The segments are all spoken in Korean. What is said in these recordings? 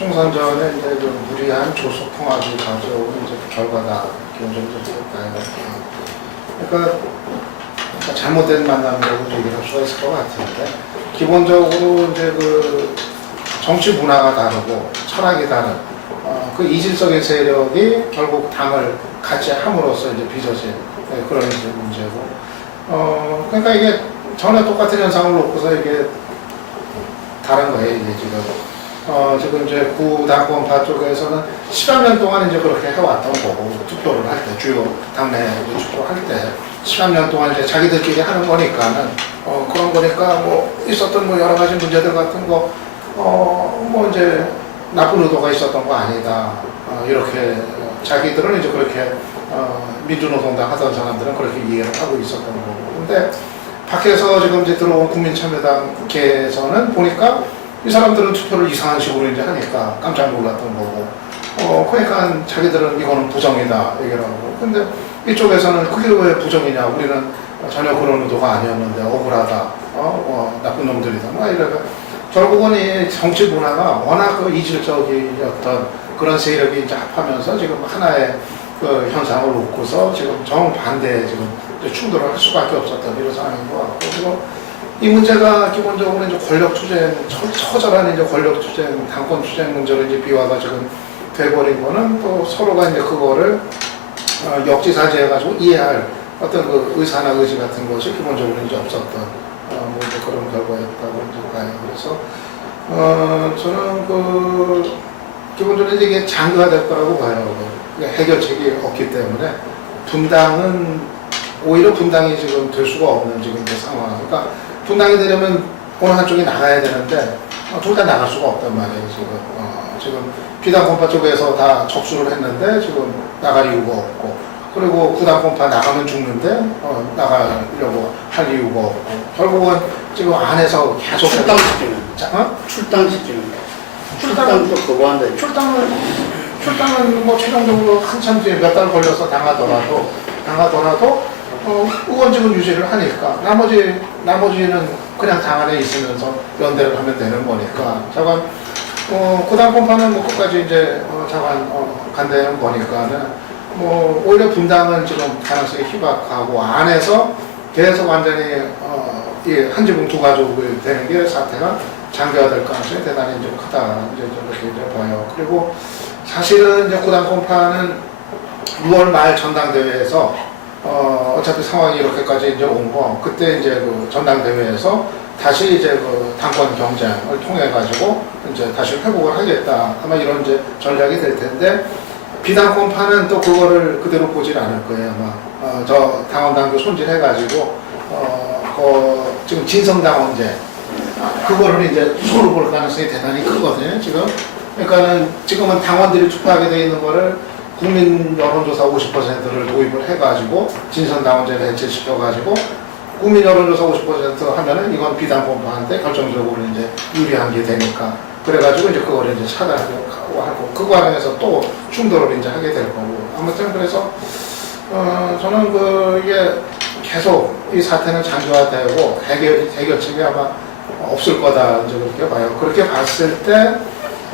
총선 전에 이제 그 무리한 조속 통합이 가져온 이제 결과다. 기본적으로 봐요. 그러니까 잘못된 만남이라고 얘기를 할 수가 있을 것 같은데, 기본적으로 이제 그 정치 문화가 다르고 철학이 다른 그 이질적인 세력이 결국 당을 같이 함으로써 이제 빚어진 그런 이제 문제고, 그러니까 이게 전혀 똑같은 현상을 놓고서 이게 다른 거예요, 이게 지금. 지금 이제 구당권파 쪽에서는 10여 년 동안 이제 그렇게 해왔던 거고, 투표를 할 때, 주요 당내 투표를 할 때, 10여 년 동안 이제 자기들끼리 하는 거니까는, 그런 거니까 뭐 있었던 뭐 여러 가지 문제들 같은 거, 뭐 이제 나쁜 의도가 있었던 거 아니다. 이렇게 자기들은 이제 그렇게, 민주노동당 하던 사람들은 그렇게 이해를 하고 있었던 거고. 근데 밖에서 지금 이제 들어온 국민참여당 국회에서는 보니까 이 사람들은 투표를 이상한 식으로 이제 하니까 깜짝 놀랐던 거고, 그러니까 자기들은 이거는 부정이다 얘기를 하고, 근데 이쪽에서는 그게 왜 부정이냐, 우리는 전혀 그런 의도가 아니었는데 억울하다, 나쁜 놈들이다, 뭐 이러면 결국은 이 정치 문화가 워낙 그 이질적이었던 그런 세력이 이제 합하면서 지금 하나의 그 현상을 놓고서 지금 정반대에 지금 충돌을 할 수밖에 없었던 이런 상황인 것 같고, 그리고 이 문제가 기본적으로 이제 권력투쟁, 처절한 이제 권력투쟁, 당권투쟁 문제로 이제 비화가 지금 돼버린 거는 또 서로가 이제 그거를 역지사지해가지고 이해할 어떤 그 의사나 의지 같은 것이 기본적으로 이제 없었던 뭐 이제 그런 결과였다고 이제 봐요. 그래서 저는 그 기본적으로 이게 장기화될 거라고 봐요. 해결책이 없기 때문에 분당은 오히려 분당이 지금 될 수가 없는 지금 이제 상황. 그러니까 분당이 되려면 어느 한쪽이 나가야 되는데 둘 다 나갈 수가 없단 말이에요. 지금 비당권파 쪽에서 다 접수를 했는데 지금 나갈 이유가 없고, 그리고 구당권파 나가면 죽는데 나가려고 할 이유가 없고, 결국은 지금 안에서 계속 출당시키는 출당도 거부한다. 출당은 뭐 최종적으로 한참 뒤에 몇 달 걸려서 당하더라도 의원직은 유지를 하니까 나머지는 그냥 당 안에 있으면서 연대를 하면 되는 거니까 자관 구당권파는 뭐 끝까지 이제 간다는 거니까는 뭐 오히려 분당은 지금 가능성이 희박하고, 안에서 계속 완전히 한지붕 두 가족이 되는 게 사태가 장기화될 가능성이 대단히 이제 크다 이제 이렇게 이제 봐요. 그리고 사실은 이제 구당권파는 6월 말 전당대회에서 어차피 상황이 이렇게까지 이제 온 거, 그때 이제 그 전당대회에서 다시 이제 그 당권 경쟁을 통해 가지고 이제 다시 회복을 하겠다, 아마 이런 이제 전략이 될 텐데, 비당권파는 또 그거를 그대로 보질 않을 거예요. 아마 저 당원당규 손질해 가지고 지금 진성당원제 그거를 이제 손으로 볼 가능성이 대단히 크거든요. 그러니까는 지금은 당원들이 투표하게 돼 있는 거를 국민 여론조사 50%를 도입을 해가지고 진선당원제를 해체시켜가지고 국민 여론조사 50% 하면은 이건 비당권파한테 결정적으로 이제 유리한 게 되니까, 그래가지고 이제 그거를 이제 차단하고 하고 그 과정에서 또 충돌을 이제 하게 될 거고, 아무튼 그래서 저는 이게 계속 이 사태는 장기화되고 해결책이 아마 없을 거다 이제 그렇게 봐요. 그렇게 봤을 때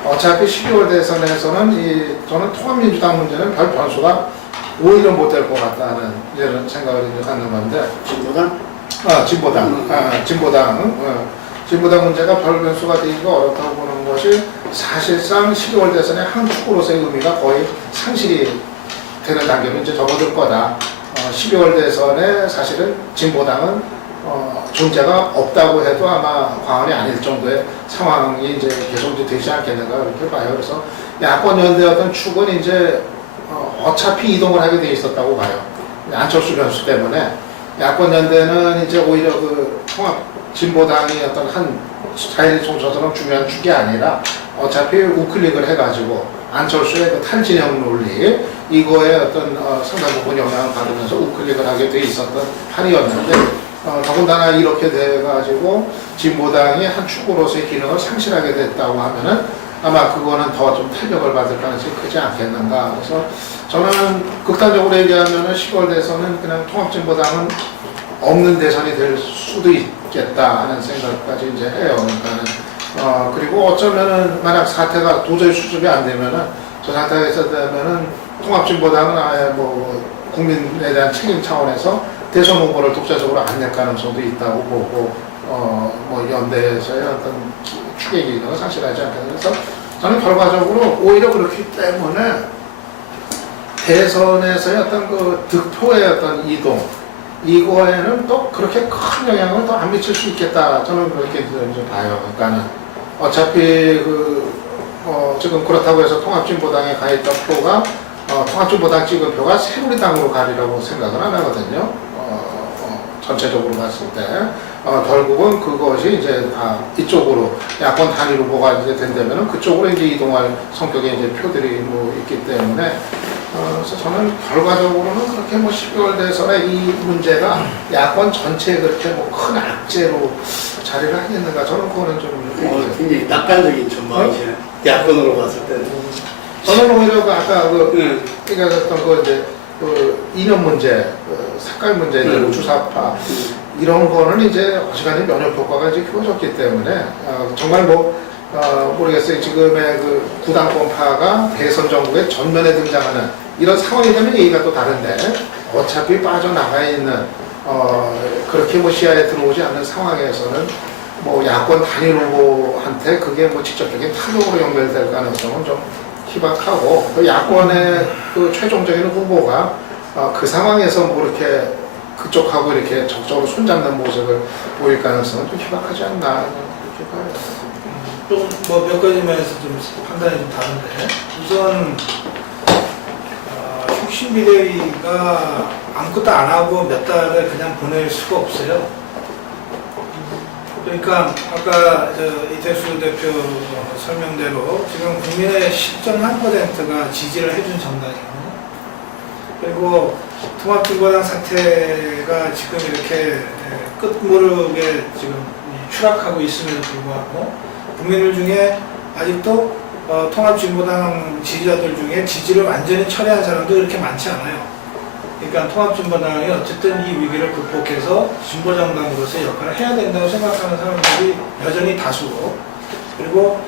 어차피 12월 대선에서는 저는 통합민주당 문제는 별 변수가 오히려 못 될 것 같다는 이런 생각을 이제 갖는 건데, 진보당? 진보당 문제가 별 변수가 되기가 어렵다고 보는 것이, 사실상 12월 대선의 한 축으로서의 의미가 거의 상실이 되는 단계로 이제 접어들 거다. 12월 대선에 사실은 진보당은 존재가 없다고 해도 아마 과언이 아닐 정도의 상황이 이제 계속 이제 되지 않겠는가 이렇게 봐요. 그래서 야권 연대였던 축은 이제 어차피 이동을 하게 돼 있었다고 봐요. 안철수 변수 때문에 야권 연대는 이제 오히려 그 통합 진보당이 어떤 한 자일총처럼 중요한 축이 아니라 어차피 우클릭을 해가지고 안철수의 그 탈진영 논리 이거에 어떤 상당 부분 영향을 받으면서 우클릭을 하게 돼 있었던 판이었는데, 더군다나 이렇게 돼가지고 진보당이 한 축으로서의 기능을 상실하게 됐다고 하면은 아마 그거는 더 좀 타격을 받을 가능성이 크지 않겠는가. 그래서 저는 극단적으로 얘기하면은 10월 대선은 그냥 통합진보당은 없는 대선이 될 수도 있겠다 하는 생각까지 이제 해요. 그러니까는 그리고 어쩌면은 만약 사태가 도저히 수습이 안 되면은 저 상태가 있어야 되면은 통합진보당은 아예 뭐 국민에 대한 책임 차원에서 대선 후보를 독자적으로 안 낼 가능성도 있다고 보고 뭐 연대에서의 어떤 추계 기능을 상실하지 않겠다. 그래서 저는 결과적으로 오히려 그렇기 때문에 대선에서의 어떤 그 득표의 어떤 이동 이거에는 또 그렇게 큰 영향을 더 안 미칠 수 있겠다. 저는 그렇게 이제 봐요. 그러니까는 어차피 지금 그렇다고 해서 통합진보당에 가 있던 표가 통합진보당 찍은 표가 새누리당으로 가리라고 생각은 안 하거든요. 전체적으로 봤을 때 결국은 그것이 이제 이쪽으로 야권 단일 후보가 이제 된다면은 그쪽으로 이제 이동할 성격의 이제 표들이 뭐 있기 때문에 그래서 저는 결과적으로는 그렇게 뭐 12월 대선의 이 문제가 야권 전체에 그렇게 뭐 큰 악재로 자리를 하겠는가 저는 그거는 좀 굉장히 낙관적인 전망이시네. 야권으로 봤을 때는. 저는 오히려 아까 얘기하셨던 그 이제 그 이념 문제, 색깔 문제, 이제 주사파 이런 거는 이제 어지간히 면역 효과가 이제 키워졌기 때문에 정말 모르겠어요. 지금의 그 구당권파가 대선 전국에 전면에 등장하는 이런 상황이 되면 얘기가 또 다른데 어차피 빠져나가 있는 그렇게 뭐 시야에 들어오지 않는 상황에서는 뭐 야권 단일 후보한테 그게 뭐 직접적인 타격으로 연결될 가능성은 좀 희박하고 그 야권의 그 최종적인 후보가 그 상황에서 뭐 이렇게 그쪽하고 이렇게 적극적으로 손잡는 모습을 보일 가능성은 좀 희박하지 않나 그렇게 봐요. 좀 뭐 몇 가지 면에서 좀 판단이 좀 다른데 우선 혁신비대위가 아무것도 안 하고 몇 달을 그냥 보낼 수가 없어요. 그러니까 아까 이태수 대표 설명대로 지금 국민의 10.1%가 지지를 해준 정당이거든요. 그리고 통합진보당 사태가 지금 이렇게 끝모르게 지금 추락하고 있음에도 불구하고 국민들 중에 아직도 통합진보당 지지자들 중에 지지를 완전히 철회한 사람도 그렇게 많지 않아요. 그러니까 통합진보당이 어쨌든 이 위기를 극복해서 진보정당으로서의 역할을 해야 된다고 생각하는 사람들이 여전히 다수고, 그리고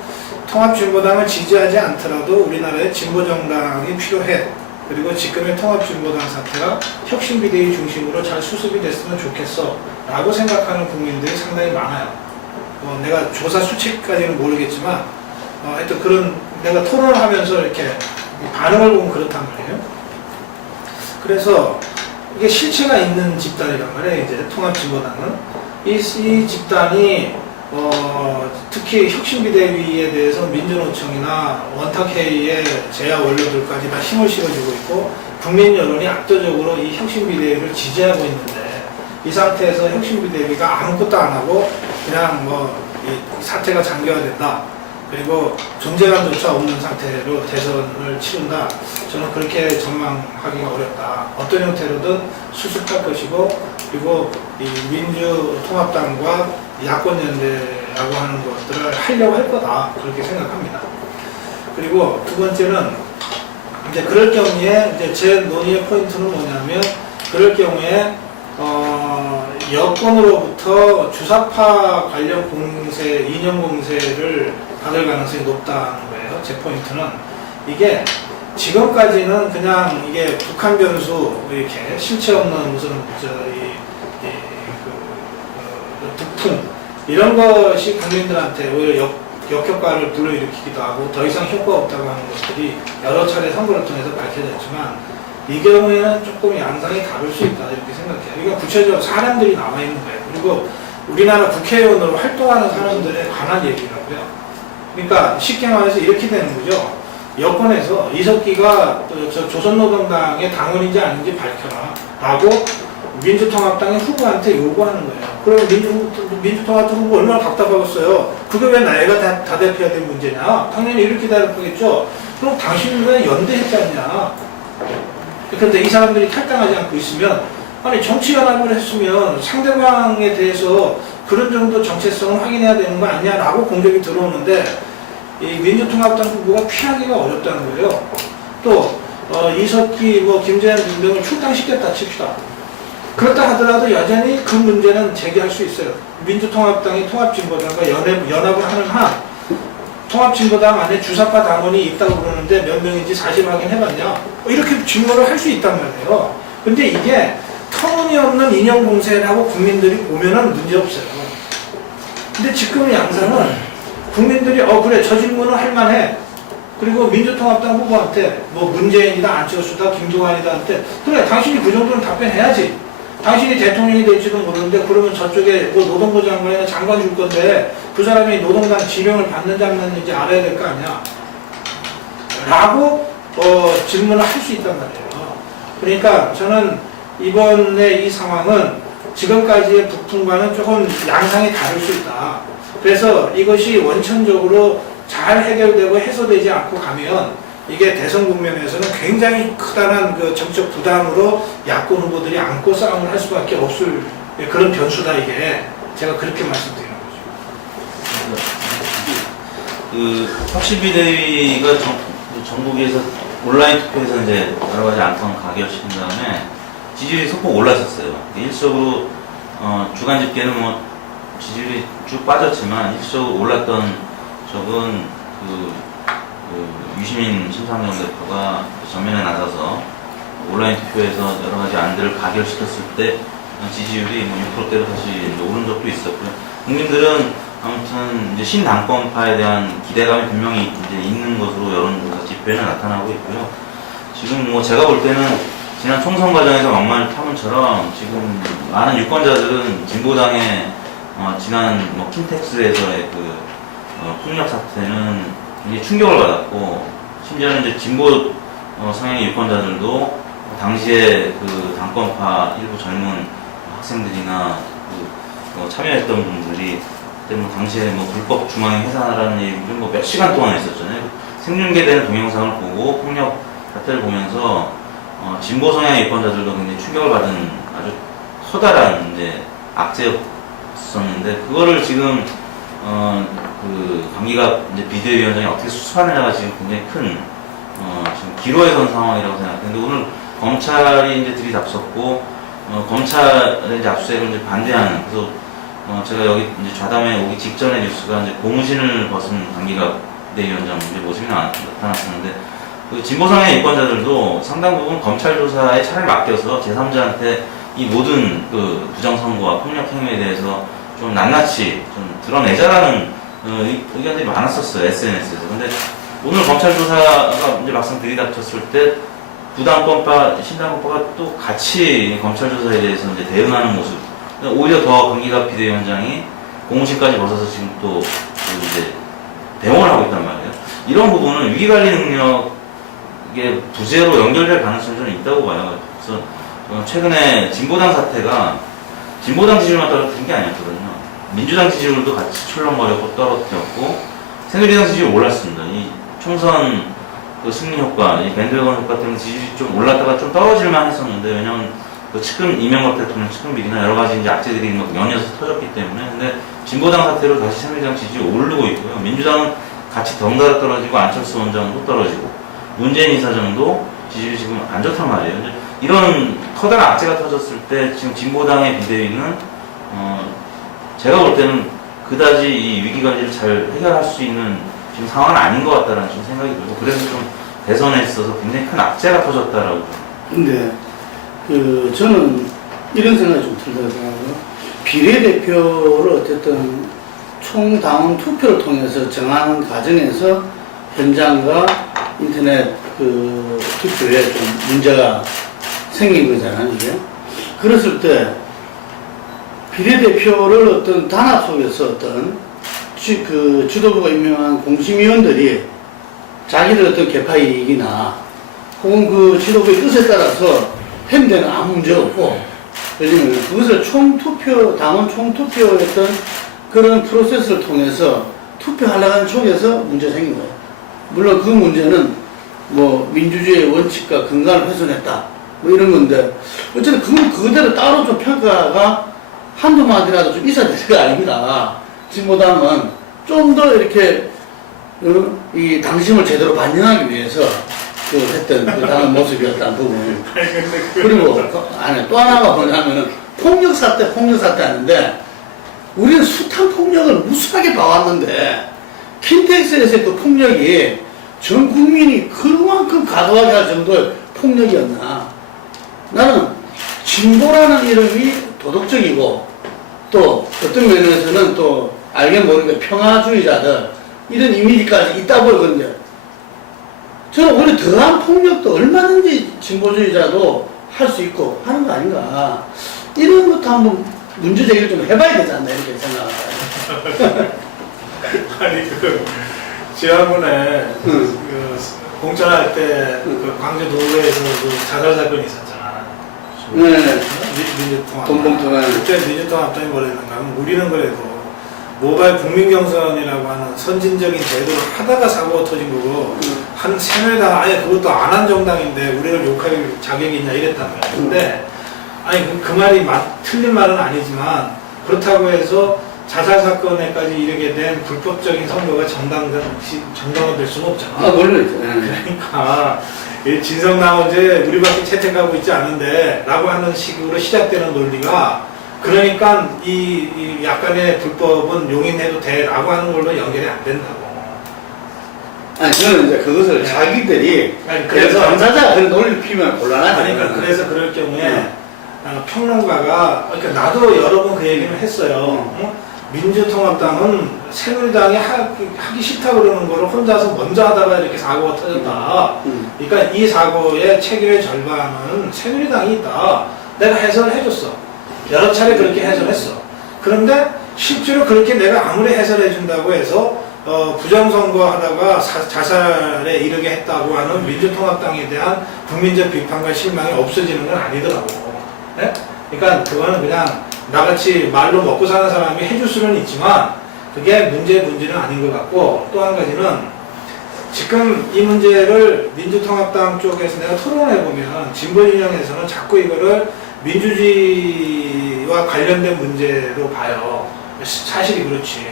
통합진보당을 지지하지 않더라도 우리나라에 진보정당이 필요해. 그리고 지금의 통합진보당 사태가 혁신비대위 중심으로 잘 수습이 됐으면 좋겠어 라고 생각하는 국민들이 상당히 많아요. 내가 조사 수치까지는 모르겠지만 하여튼 그런 내가 토론을 하면서 이렇게 반응을 보면 그렇단 말이에요. 그래서 이게 실체가 있는 집단이란 말이에요. 이제 통합진보당은 이 집단이 특히 혁신비대위에 대해서 민주노총이나 원탁회의의 제야 원료들까지 다 힘을 실어주고 있고 국민 여론이 압도적으로 이 혁신비대위를 지지하고 있는데 이 상태에서 혁신비대위가 아무것도 안 하고 그냥 이 사태가 장기화된다. 그리고 존재감조차 없는 상태로 대선을 치른다. 저는 그렇게 전망하기가 어렵다. 어떤 형태로든 수습할 것이고, 그리고 이 민주통합당과 야권연대라고 하는 것들을 하려고 할 거다. 그렇게 생각합니다. 그리고 두 번째는 이제 그럴 경우에 이제 제 논의의 포인트는 뭐냐면 그럴 경우에 여권으로부터 주사파 관련 공세, 이념 공세를 받을 가능성이 높다는 거예요. 제 포인트는 이게 지금까지는 그냥 이게 북한 변수 이렇게 실체 없는 무슨 북풍 이런 것이 국민들한테 오히려 역효과를 불러일으키기도 하고 더 이상 효과가 없다고 하는 것들이 여러 차례 선거를 통해서 밝혀졌지만 이 경우에는 조금 양상이 다를 수 있다 이렇게 생각해요. 이건 구체적으로 사람들이 남아있는 거예요. 그리고 우리나라 국회의원으로 활동하는 사람들에 관한 얘기라고요. 그러니까 쉽게 말해서 이렇게 되는 거죠. 여권에서 이석기가 조선노동당의 당원인지 아닌지 밝혀라 라고 민주통합당의 후보한테 요구하는 거예요. 그럼 민주통합당 후보 얼마나 답답하겠어요. 그게 왜 나이가 다 대표해야 될 문제냐. 당연히 이렇게 대답하겠죠. 그럼 당신은 왜 연대했지 않냐. 그런데 이 사람들이 탈당하지 않고 있으면 아니 정치연합을 했으면 상대방에 대해서 그런 정도 정체성을 확인해야 되는 거 아니냐 라고 공격이 들어오는데 이 민주통합당 후보가 피하기가 어렵다는 거예요. 또 이석기, 김재현 등등을 출당시켰다 칩시다. 그렇다 하더라도 여전히 그 문제는 제기할 수 있어요. 민주통합당이 통합진보당과 연합을 하는 한 통합진보당 안에 주사파 당원이 있다고 그러는데 몇 명인지 사실 확인해봤냐? 이렇게 증거를 할 수 있단 말이에요. 근데 이게 터무니없는 인형공세라고 국민들이 보면은 문제없어요. 근데 지금 양상은 국민들이 그래 저 질문은 할만해. 그리고 민주통합당 후보한테 뭐 문재인이다 안철수다 김동완이다 한테 그래 당신이 그 정도는 답변해야지. 당신이 대통령이 될지도 모르는데 그러면 저쪽에 뭐 노동부 장관이나 장관 줄 건데 그 사람이 노동당 지명을 받는 장면인지 알아야 될 거 아니야. 라고 질문을 할 수 있단 말이에요. 그러니까 저는 이번에 이 상황은 지금까지의 북풍과는 조금 양상이 다를 수 있다. 그래서 이것이 원천적으로 잘 해결되고 해소되지 않고 가면 이게 대선 국면에서는 굉장히 크다란 그 정책 부담으로 야권 후보들이 안고 싸움을 할 수밖에 없을 그런 변수다 이게. 제가 그렇게 말씀드리는 거죠. 그 혁신비대위가 전국에서 온라인 투표에서 이제 여러 가지 안건 가결시킨 다음에 지지율이 소폭 올랐었어요. 일시적으로 주간 집계는 뭐 지지율이 쭉 빠졌지만 일시적으로 올랐던 적은 유시민 심상정 대표가 전면에 나서서 온라인 투표에서 여러 가지 안들을 가결시켰을 때 지지율이 뭐 6%대로 다시 오른 적도 있었고요. 국민들은 아무튼 이제 신당권파에 대한 기대감이 분명히 이제 있는 것으로 여론조사 지표에는 나타나고 있고요. 지금 뭐 제가 볼 때는 지난 총선 과정에서 막말 타문처럼 지금 많은 유권자들은 진보당의 지난 뭐 킨텍스에서의 폭력 사태는 굉장히 충격을 받았고, 심지어는 이제 진보 성향의 유권자들도 당시에 그 당권파 일부 젊은 학생들이나 참여했던 분들이 그때 뭐 당시에 뭐 불법 중앙에 해산하라는 얘기를 뭐 몇 시간 동안 했었잖아요. 생중계되는 동영상을 보고 폭력 사태를 보면서 진보 성향의 유권자들도 굉장히 충격을 받은 아주 커다란 이제 악재였었는데, 그거를 지금 그 강기갑 이제 비대위원장이 어떻게 수습하느냐가 지금 굉장히 큰 지금 기로에 선 상황이라고 생각하는데, 오늘 검찰이 이제 들이닥쳤고 검찰의 이제 압수수색을 이제 반대하는, 그래서 제가 여기 이제 좌담에 오기 직전의 뉴스가 이제 고무신을 벗은 강기갑 비대위원장 이제 모습이 나타났었는데, 그 진보성의 유권자들도 상당 부분 검찰 조사에 차를 맡겨서 제3자한테 이 모든 그 부정선거와 폭력 행위에 대해서 좀 낱낱이 좀 드러내자라는 의견들이 많았었어요, SNS에서. 근데 오늘 검찰 조사가 이제 막상 들이닥쳤을 때 부당권파, 신당권파가 또 같이 검찰 조사에 대해서 이제 대응하는 모습. 오히려 더 강기갑 비대위원장이 공무신까지 벗어서 지금 또 이제 대응을 하고 있단 말이에요. 이런 부분은 위기관리 능력의 부재로 연결될 가능성이 좀 있다고 봐요. 그래서 최근에 진보당 사태가 진보당 지지율만 떨어뜨린 게 아니었거든요. 민주당 지지율도 같이 출렁거렸고 떨어뜨렸고 새누리당 지지율이 올랐습니다. 이 총선 그 승리 효과, 이 밴드웨건 효과 때문에 지지율이 좀 올랐다가 좀 떨어질만 했었는데, 왜냐면 그 이명박 대통령 측근비리나 여러 가지 이제 악재들이 막 연이어서 터졌기 때문에. 근데 진보당 사태로 다시 새누리당 지지율이 오르고 있고요. 민주당은 같이 덩달아 떨어지고 안철수 원장도 떨어지고 문재인 이사장도 지지율이 지금 안 좋단 말이에요. 이제 이런 커다란 악재가 터졌을 때 지금 진보당의 비대위는 제가 볼 때는 그다지 이 위기관리를 잘 해결할 수 있는 지금 상황은 아닌 것 같다라는 좀 생각이 들고, 그래서 좀 대선에 있어서 굉장히 큰 악재가 터졌다라고. 근데 저는 이런 생각이 좀 들다고 생각하고요. 비례대표를 어쨌든 총당원 투표를 통해서 정하는 과정에서 현장과 인터넷 그 투표에 좀 문제가 생긴 거잖아요, 이게. 그랬을 때 비례대표를 어떤 단합 속에서 어떤 그 지도부가 임명한 공심위원들이 자기들 어떤 개파 이익이나 혹은 그 지도부의 뜻에 따라서 하면 되는 아무 문제가 없고, 왜냐면 그것을 총투표, 당원 총투표였던 그런 프로세스를 통해서 투표하려고 하는 쪽에서 문제가 생긴 거예요. 물론 그 문제는 뭐 민주주의의 원칙과 근간을 훼손했다 뭐 이런 건데, 어쨌든 그건 그대로 따로 좀 평가가 한두 마디라도 좀 있어야 될 거 아닙니다. 진보당은 좀 더 이렇게 이 당심을 제대로 반영하기 위해서 그 했던 그 당한 모습이었다는 부분. 아니 근데 그리고 그 안에 또 하나가 뭐냐면은 폭력 사태 하는데 우리는 숱한 폭력을 무수하게 봐왔는데 킨텍스에서의 그 폭력이 전 국민이 그만큼 가도하게 할 정도의 폭력이었나. 나는 진보라는 이름이 도덕적이고 또 어떤 면에서는 또 알게 모르게 평화주의자들 이런 이미지까지 있다고 그러는데 저는 오히려 더한 폭력도 얼마든지 진보주의자도 할 수 있고 하는 거 아닌가. 이런 것도 한번 문제 제기를 좀 해봐야 되지 않나 이렇게 생각합니다. 아니 그 지난번에 그 공천할 때 그 광주 노회에서 그 자살 사건이 있었잖아. 네. 민주통합. 돈봉투가. 그때 민주통합당이 뭐랬는가 하면 우리는 그래도 모바일 국민경선이라고 하는 선진적인 제도를 하다가 사고가 터진 거고 한 세뇌당 아예 그것도 안 한 정당인데 우리를 욕할 자격이 있냐 이랬단 말이야. 근데 아니 그 말이 틀린 말은 아니지만 그렇다고 해서 자살 사건에까지 이르게 된 불법적인 선거가 정당화될 수는 없잖아. 아, 물론이죠. 그러니까 이 진성나오제 우리밖에 채택하고 있지 않은데 라고 하는 식으로 시작되는 논리가 그러니까 이 약간의 불법은 용인해도 돼 라고 하는 걸로 연결이 안 된다고. 아니 저는 이제 그것을 자기들이 아니, 그래서 당사자가 그런 논리를 피우면 곤란하죠. 그러니까 그래서 그럴 경우에 평론가가 그러니까 나도 여러 번 그 얘기를 했어요. 민주통합당은 새누리당이 하기 싫다 그러는 거를 혼자서 먼저 하다가 이렇게 사고가 터졌다. 그러니까 이 사고의 책임의 절반은 새누리당이 있다. 내가 해설을 해줬어. 여러 차례 그렇게 해설했어. 그런데 실제로 그렇게 내가 아무리 해설해 준다고 해서 부정선거 하다가 자살에 이르게 했다고 하는 민주통합당에 대한 국민적 비판과 실망이 없어지는 건 아니더라고. 네? 그러니까 그거는 그냥 나같이 말로 먹고 사는 사람이 해줄 수는 있지만 그게 문제는 아닌 것 같고 또 한 가지는 지금 이 문제를 민주통합당 쪽에서 내가 토론해보면 진보진영에서는 자꾸 이거를 민주주의와 관련된 문제로 봐요. 사실이 그렇지.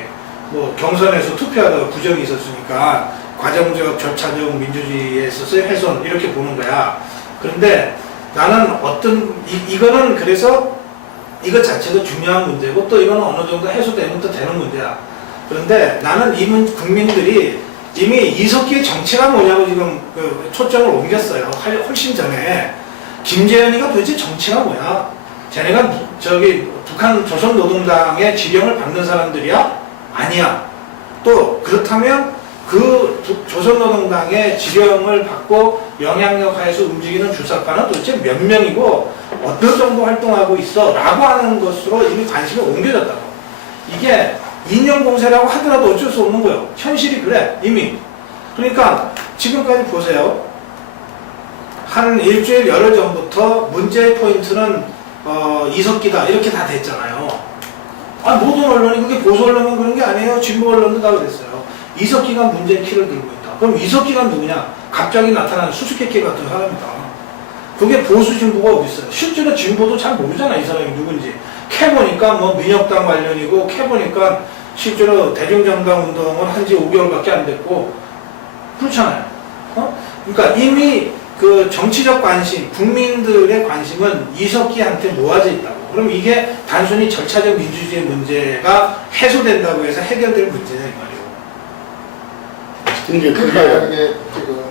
뭐 경선에서 투표하다가 부정이 있었으니까 과정적 절차적 민주주의에 있어서 훼손 이렇게 보는 거야. 그런데 나는 이거는 그래서 이것 자체도 중요한 문제고 또 이거는 어느 정도 해소되면 또 되는 문제야. 그런데 나는 국민들이 이미 이석기의 정체가 뭐냐고 지금 그 초점을 옮겼어요. 훨씬 전에. 김재현이가 도대체 정체가 뭐야? 쟤네가 저기 북한 조선노동당의 지령을 받는 사람들이야? 아니야. 또 그렇다면 그 조선노동당의 지령을 받고 영향력 하에서 움직이는 주사파는 도대체 몇 명이고 어떤 정도 활동하고 있어? 라고 하는 것으로 이미 관심이 옮겨졌다고. 이게 인연공세라고 하더라도 어쩔 수 없는 거예요. 현실이 그래 이미. 그러니까 지금까지 보세요. 한 일주일 열흘 전부터 문제의 포인트는 이석기다 이렇게 다 됐잖아요. 모든 언론이 그게 보수 언론은 그런 게 아니에요. 진보 언론도 다 그랬어요. 이석기가 문제의 키를 들고 있다. 그럼 이석기가 누구냐? 갑자기 나타난 수수께끼 같은 사람이다. 그게 보수 진보가 어디 있어요? 실제로 진보도 잘 모르잖아. 이 사람이 누군지. 캐보니까 뭐 민혁당 관련이고 캐보니까 실제로 대중정당 운동을 한 지 5개월밖에 안 됐고 그렇잖아요. 그러니까 이미 그 정치적 관심, 국민들의 관심은 이석기한테 모아져 있다고. 그럼 이게 단순히 절차적 민주주의 문제가 해소된다고 해서 해결될 문제냐 이 말이에요. 그러니까 이게 지금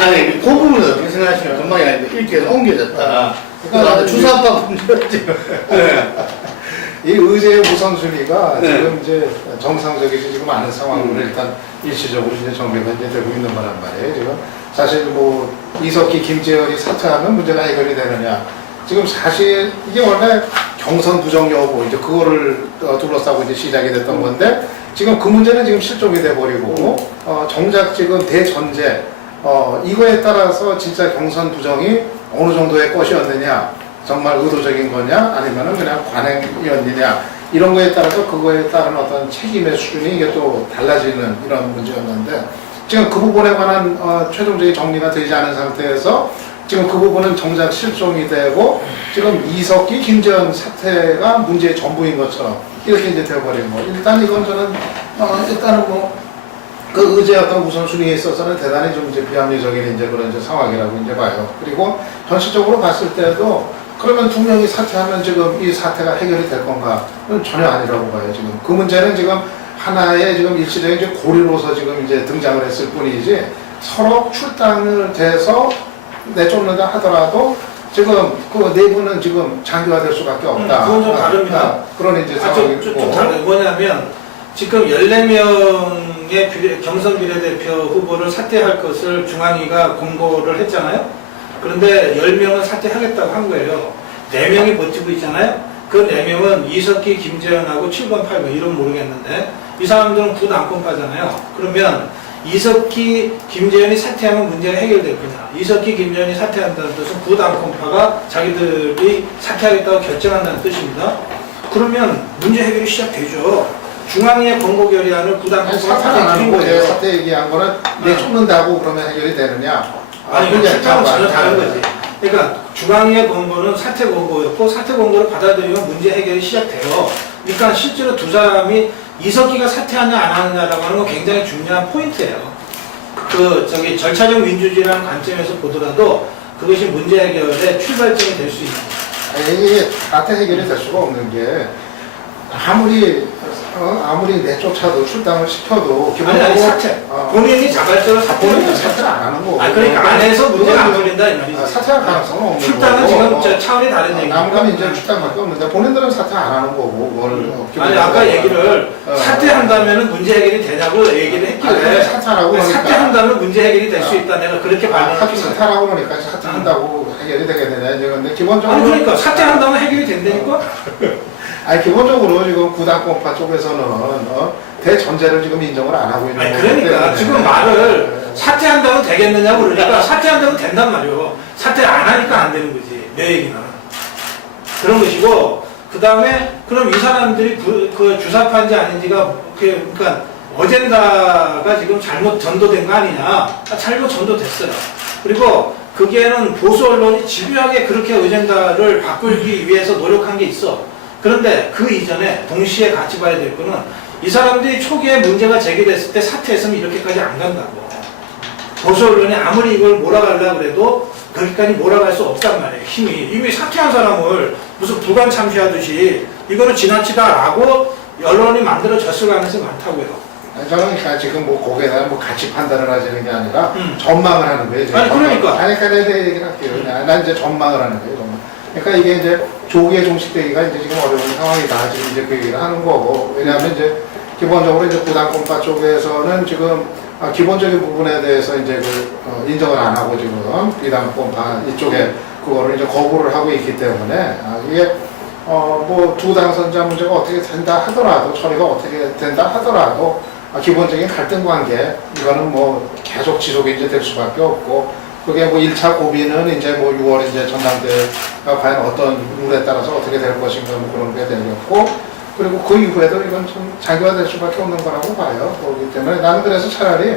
아니, 그 부분은 어떻게 생각하시면 금방이 아닌데 이렇게 해서 옮겨졌다. 그러니까 주사파 문제였지. 이 의제의 우선순위가 네. 지금 이제 정상적이지 지금 않은 상황으로 일단 일시적으로 이제 정리가 이제 되고 있는 거란 말이에요. 지금 사실 뭐 이석기, 김재현이 사퇴하면 문제가 해결이 되느냐. 지금 사실 이게 원래 경선 부정 여부 이제 그거를 둘러싸고 이제 시작이 됐던 건데 지금 그 문제는 지금 실종이 돼 버리고 정작 지금 대전제 이거에 따라서 진짜 경선 부정이 어느 정도의 것이었느냐. 정말 의도적인 거냐 아니면은 그냥 관행이었느냐 이런 거에 따라서 그거에 따른 어떤 책임의 수준이 이게 또 달라지는 이런 문제였는데 지금 그 부분에 관한 최종적인 정리가 되지 않은 상태에서 지금 그 부분은 정작 실종이 되고 지금 이석기, 김재현 사태가 문제의 전부인 것처럼 이렇게 이제 되어버린 거. 일단 이건 저는 일단은 뭐 그 의제 어떤 우선순위에 있어서는 대단히 좀 이제 비합리적인 이제 그런 이제 상황이라고 이제 봐요. 그리고 현실적으로 봤을 때도 그러면 두 명이 사퇴하면 지금 이 사태가 해결이 될 건가는 전혀 아니라고 봐요. 지금 그 문제는 지금 하나의 지금 일시적인 이제 고리로서 지금 이제 등장을 했을 뿐이지 서로 출당을 돼서 내쫓는다 하더라도 지금 그 내부는 지금 장기화될 수밖에 없다. 그건 좀 다릅니다. 그런 이제 아, 상황이고. 좀 다른 뭐냐면 지금 14명의 경선 비례대표 후보를 사퇴할 것을 중앙위가 공고를 했잖아요. 그런데 10명은 사퇴하겠다고 한 거예요. 4명이 버티고 있잖아요. 그 4명은 이석기, 김재현하고 7번, 8번 이름 모르겠는데 이 사람들은 부당권파잖아요. 그러면 이석기, 김재현이 사퇴하면 문제가 해결될 거냐. 이석기, 김재현이 사퇴한다는 뜻은 부당권파가 자기들이 사퇴하겠다고 결정한다는 뜻입니다. 그러면 문제 해결이 시작되죠. 중앙위의 권고 결의안을 부당권파가 사퇴 안 하는 거예요. 거예요. 사퇴 얘기한 거는 내쫓는다고 그러면 해결이 되느냐? 아니, 실제는 전혀 다른 거지. 그러니까 중앙위의 권고는 사퇴 권고였고 사퇴 권고를 받아들이면 문제 해결이 시작돼요. 그러니까 실제로 두 사람이 이석기가 사퇴하냐 안 하느냐라고 하는 건 굉장히 중요한 포인트예요. 절차적 민주주의라는 관점에서 보더라도 그것이 문제 해결의 출발점이 될 수 있는 거예요. 이게 사퇴 해결이 될 수가 없는 게 아무리 내쫓아도 출당을 시켜도 아니, 사퇴. 본인이 자발적으로 본인은 사퇴를 사퇴를 안 하는 거고. 그러니까 안에서 문제가 안 풀린다 이 말이지. 사퇴할 가능성은 없는 출당은 거고. 지금 저 차원이 다른 얘기고. 남은 이제 출당밖에 없는데 본인들은 사퇴 안 하는 거고. 아니 아까 얘기를 사퇴한다면 문제 해결이 되냐고 얘기를 했길래 사퇴하라고 그러니까. 사퇴한다면 문제 해결이 될 수 있다. 내가 그렇게 발언했거든. 사퇴하라고 그러니까 사퇴한다고 해결이 되게 되냐 이제 근데 기본적으로 아니 그러니까 사퇴한다면 해결이 된다니까. 아니 기본적으로 지금 구당권파 쪽에서는 대전제를 지금 인정을 안 하고 있는 아니 거기 그러니까 때문에. 지금 말을 사퇴한다면 되겠느냐고 그러니까 사퇴한다면 된단 말이오. 사퇴 안 하니까 안 되는 거지. 내 얘기는 그런 것이고 그 다음에 그럼 이 사람들이 그 주사파인지 아닌지가 그러니까 어젠다가 지금 잘못 전도된 거 아니냐? 잘못 전도됐어요. 그리고 거기에는 보수 언론이 집요하게 그렇게 어젠다를 바꾸기 위해서 노력한 게 있어. 그런데 그 이전에 동시에 같이 봐야 될 거는 이 사람들이 초기에 문제가 제기됐을 때 사퇴했으면 이렇게까지 안 간다고. 보수 언론이 아무리 이걸 몰아가려고 해도 거기까지 몰아갈 수 없단 말이에요. 힘이. 이미 사퇴한 사람을 무슨 부관 참시하듯이 이거는 지나치다라고 언론이 만들어졌을 가능성이 많다고요. 저는 지금 뭐 거기에다 뭐 같이 판단을 하자는 게 아니라 전망을 하는 거예요. 지금. 아니, 그러니까. 그러니까 내 얘기를 할게요. 난 이제 전망을 하는 거예요. 전망. 그러니까 이게 이제 조기에 종식되기가 이제 지금 어려운 상황이다. 지금 이제 그 얘기를 하는 거고. 왜냐하면 이제 기본적으로 이제 부당권파 쪽에서는 지금 기본적인 부분에 대해서 이제 인정을 안 하고 지금 비당권파 이쪽에 그거를 이제 거부를 하고 있기 때문에 이게 뭐 두 당선자 문제가 어떻게 된다 하더라도 처리가 어떻게 된다 하더라도 기본적인 갈등 관계 이거는 뭐 계속 지속이 이제 될 수밖에 없고 그게 뭐 1차 고비는 이제 뭐 6월 이제 전당대회가 과연 어떤 룰에 따라서 어떻게 될 것인가 뭐 그런 게 되겠고 그리고 그 이후에도 이건 좀 장기화될 수밖에 없는 거라고 봐요. 그렇기 때문에 나는 그래서 차라리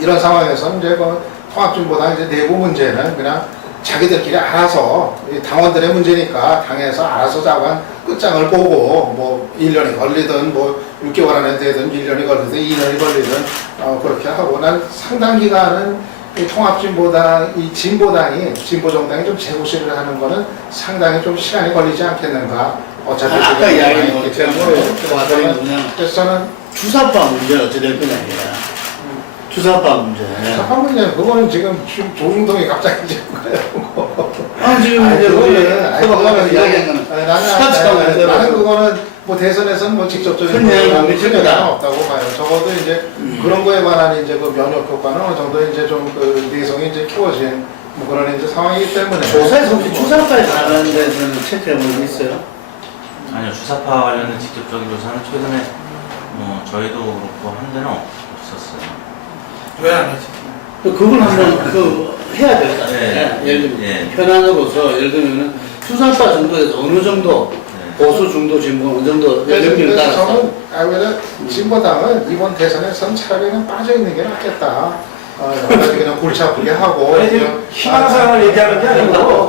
이런 상황에서는 이제 그 통합진보당 이제 내부 문제는 그냥 자기들끼리 알아서 당원들의 문제니까 당에서 알아서 자관 끝장을 보고 뭐 1년이 걸리든 뭐 6개월 안에 되든 1년이 걸리든 2년이 걸리든 그렇게 하고 난 상당 기간은 이 통합진보당 이 진보당이 진보정당이 좀 재구실을 하는 거는 상당히 좀 시간이 걸리지 않겠는가. 어차피 아까 이야기한 있기 때문에 그래서 저는 주사파 문제는 어찌될 거냐 이거야. 주사파 문제. 주사파 문제는 그거는 지금 조중동이 갑자기 지금 거예요. 지금 이제 그거는 이야기한 거는 나는 그거는 뭐 대선에서는 뭐 직접적인 큰 영향은 없다고 봐요. 적어도 이제 그런 거에 관한 이제 그 면역 효과는 어느 정도 이제 좀 그 내성이 이제 키워진 뭐 그런 이제 상황이기 때문에. 조사에서 혹시 주사파에 관한 데서는 체크해 본 게 있어요? 아니요, 주사파 관련된 직접적인 조사는 최근에 뭐 저희도 그렇고 한 데는 없었어요. 왜 안 하지? 그걸 한번 해야 될 것 같아요. 예를 들면 현안으로서 예를 들면 주사파 정도에서 어느 정도 보수 중도 진보 어느 정도 연령을 따라서 저는 오히려 진보당은 이번 대선에선 차라리 그냥 빠져 있는 게 낫겠다. 그냥 골치 아프게 하고. 아니, 지금 희망사항을 얘기하는 게 아니고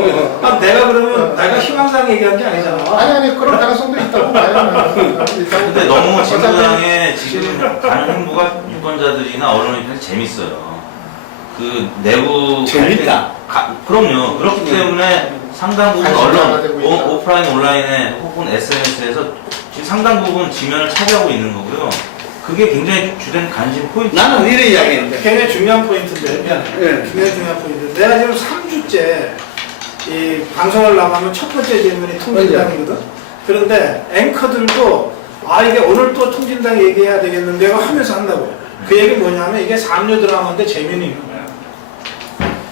내가 그러면 내가 희망사항 얘기한 게 아니잖아. 아니 그런 가능성도 있다고 봐요. 근데 너무 진보당의 지금 가는 행보가 정치권자들이나 언론이 사실 재밌어요. 그 내부 재밌다. 그럼요. 그렇기 때문에 상당 부분 관심사가 언론, 되고 있다. 오프라인, 온라인에 혹은 SNS에서 지금 상당 부분 지면을 차지하고 있는 거고요. 그게 굉장히 주된 관심 포인트. 나는 이래 이야기했는데. 굉장히 중요한 포인트인데, 미안해. 예. 굉장히 중요한 포인트. 내가 지금 3주째 이 방송을 나가면 첫 번째 질문이 통진당이거든. 그런데 앵커들도 이게 오늘 또 통진당 얘기해야 되겠는데 이거 하면서 한다고요. 그 얘기 뭐냐면 이게 3류 드라마인데 재미는 있는 거야.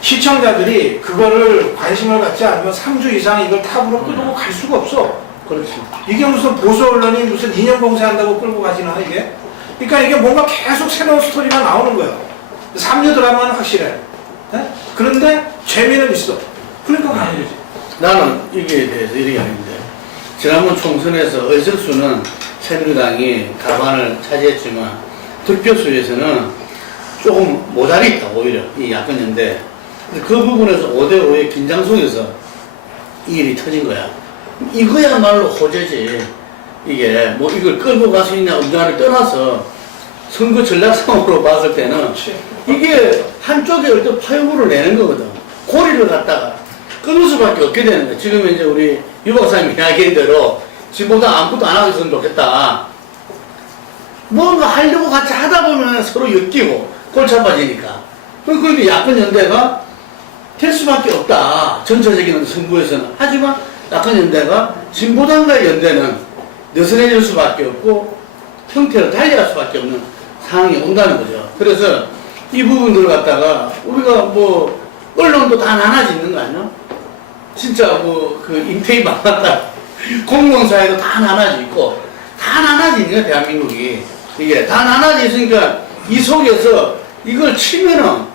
시청자들이 그거를 관심을 갖지 않으면 3주 이상 이걸 탑으로 끌고 갈 수가 없어. 그렇지. 이게 무슨 보수 언론이 무슨 인연 봉쇄한다고 끌고 가지나 이게? 그러니까 이게 뭔가 계속 새로운 스토리가 나오는 거예요. 3류 드라마는 확실해. 네? 그런데 재미는 있어. 그러니까 가는 거지. 나는 이게 대해서 이렇게 하는데, 지난번 총선에서 의석수는 새누리당이 가반을 차지했지만 득표수에서는 조금 모자리 있다, 오히려 이 야권인데 그 부분에서 5대5의 긴장 속에서 이 일이 터진 거야. 이거야말로 호재지. 이게 뭐 이걸 끌고 갈 수 있냐 없냐를 떠나서 선거 전략상으로 봤을 때는 그렇지. 이게 한쪽에 어떤 파열구를 내는 거거든. 고리를 갖다가 끊을 수밖에 없게 되는 거야. 지금 이제 우리 유 박사님 이야기한 대로 지금보다 아무것도 안 하고 있으면 좋겠다. 뭔가 하려고 같이 하다 보면 서로 엮이고 골치 아파지니까. 그러니까 야권 연대가 될 수밖에 없다. 전체적인 승부에서는. 하지만 야권 연대가 진보당과의 연대는 느슨해질 수밖에 없고 형태를 달리할 수밖에 없는 상황이 온다는 거죠. 그래서 이 부분들을 갖다가 우리가 뭐 언론도 다 나눠져 있는 거 아니야? 진짜 뭐 그 임태희 만났다. 공공사회도 다 나눠져 있고 다 나눠져 있는 거야 대한민국이. 이게 다 나눠져 있으니까 이 속에서 이걸 치면은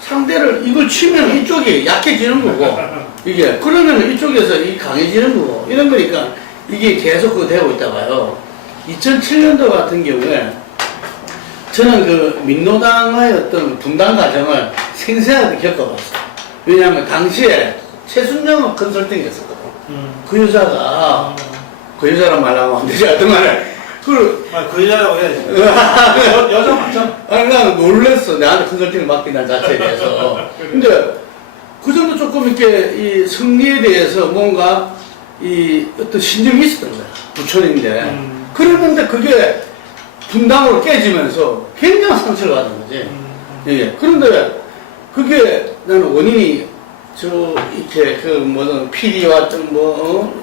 상대를 이걸 치면 이쪽이 약해지는 거고 이게 그러면 이쪽에서 이 강해지는 거고 이런 거니까 이게 계속 그 되고 있다 봐요. 2007년도 같은 경우에 저는 그 민노당의 어떤 분당 과정을 생생하게 겪어봤어요. 왜냐하면 당시에 최순영 컨설팅이 했었거든. 그 여자가 그 여자란 말하면 안 되지 하여튼간에 그 여자라고 해야지. 여자 맞죠? 아니 난 놀랬어. 나한테 컨설팅을 맡긴다는 자체에 대해서. 근데 그 정도 조금 이렇게 이 승리에 대해서 뭔가 이 어떤 신념이 있었던 거야. 부처님인데. 그러는데 그게 분당으로 깨지면서 굉장한 상처를 받은 거지. 예. 그런데 그게 나는 원인이 이렇게 그 뭐든 PD와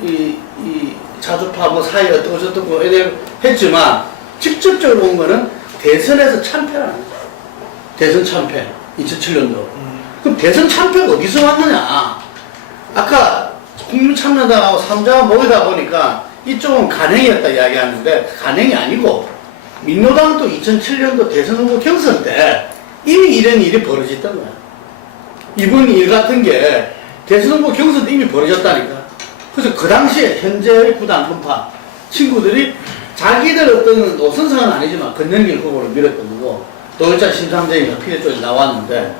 이 자주파 뭐 사이 어떻고 저떻고 이래 했지만 직접적으로 본 거는 대선에서 참패라는 거야. 대선 참패. 2007년도. 그럼 대선 참패가 어디서 왔느냐? 아까 국민참여당하고 3자가 모이다 보니까 이쪽은 간행이었다 이야기하는데 간행이 아니고 민노당도 2007년도 대선 후보 경선 때 이미 이런 일이 벌어졌던 거야. 이번 일 같은 게 대선 후보 경선 때 이미 벌어졌다니까. 그래서 그 당시에 현재의 구당 분파 친구들이 자기들 어떤 노선상은 아니지만 권영길 후보를 밀었던 거고 노회찬 심상정이가 피해 쪽에 나왔는데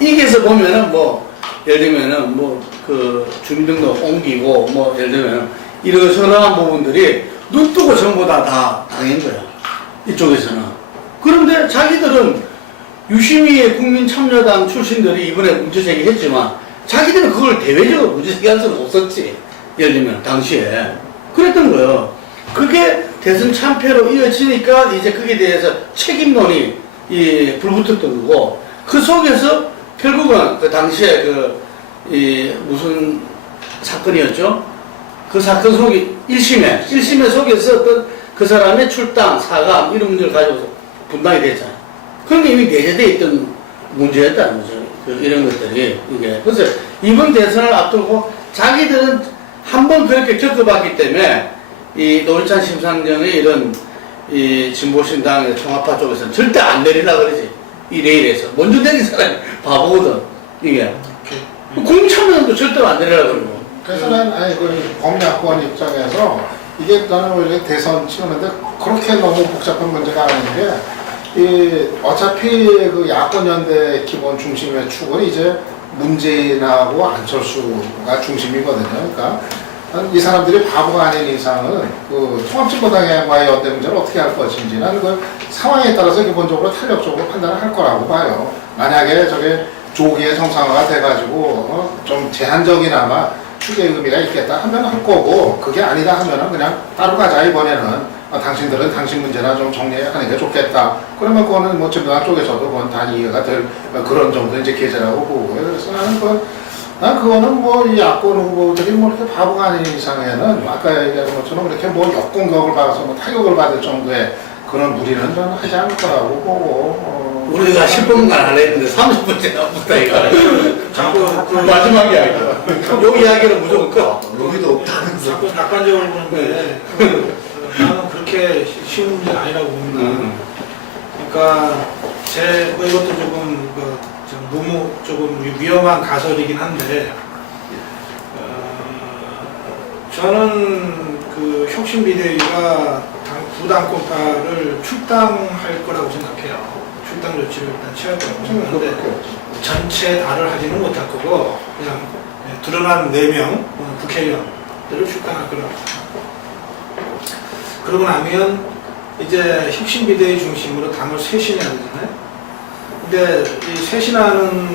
이게서 보면은 뭐 예를 들면은 뭐 그 주민등록 옮기고 뭐 예를 들면은 이러저러한 부분들이 눈 뜨고 전부 다 당한 거야. 이쪽에서는. 그런데 자기들은 유시민의 국민참여당 출신들이 이번에 문제제기했지만 자기들은 그걸 대외적으로 문제제기할 수는 없었지. 예를 들면 당시에 그랬던 거예요. 그게 대선 참패로 이어지니까 이제 거기에 대해서 책임론이 불붙었던 거고 그 속에서 결국은 그 당시에 무슨 사건이었죠? 그 사건 속에 1심에 속에서 어떤 그 사람의 출당, 사감 이런 문제를 가지고 분당이 됐잖아요. 그런 게 이미 내재되어 있던 문제였다는 거죠. 이런 것들이 이게. 그래서 이번 대선을 앞두고 자기들은 한번 그렇게 겪어봤기 때문에 이 노회찬 심상정의 이런 이 진보신당의 통합파 쪽에서는 절대 안 내리라 그러지. 이 레일에서. 먼저 내린 사람이 바보거든. 이게. 공참여도 절대로 안 내리라 그러고. 그래서 난 그 범야권 입장에서 이게 나는 원래 대선 치르는데 그렇게 너무 복잡한 문제가 아닌 게 어차피 그 야권 연대 기본 중심의 축은 이제 문재인하고 안철수가 중심이거든요. 그러니까 이 사람들이 바보가 아닌 이상은 그 통합진보당과의 연대 문제를 어떻게 할 것인지 나는 그 상황에 따라서 기본적으로 탄력적으로 판단을 할 거라고 봐요. 만약에 저게 조기에 정상화가 돼가지고 좀 제한적이나마 추계 의미가 있겠다 하면 할 거고, 그게 아니다 하면은 그냥 따로 가자 이번에는. 당신들은 당신 문제나 좀 정리하는 게 좋겠다. 그러면 그거는 뭐 진보당 쪽에서도 그건 다 이해가 될 그런 정도 이제 계제라고 보고요. 그래서 난 그거는 뭐 이 야권 후보들이 뭐 이렇게 바보가 아닌 이상에는 아까 얘기한 것처럼 그렇게 뭐 역공격을 받아서 뭐 타격을 받을 정도의 그런 무리는 저는 하지 않을 거라고 보고. 우리가 10분간 하려 했는데 30분째 남았다 이거. 자꾸 그 마지막 이야기야. 요 이야기는 무조건 끝. 여기도 없다는 자꾸 낙관적으로 보는데 나는 그렇게 쉬운 문제는 아니라고 봅니다. 그러니까 뭐 이것도 조금 좀 조금 위험한 가설이긴 한데 저는 그 혁신비대위가 부당권파를 출당할 거라고 생각해요. 출당 조치를 일단 취할 거라고 생각하는데 전체 다를 하지는 못할 거고 그냥 드러난 4명 국회의원들을 출당할 거라고. 그러고 나면 이제 혁신비대위 중심으로 당을 쇄신해야 되잖아요. 근데 이 쇄신하는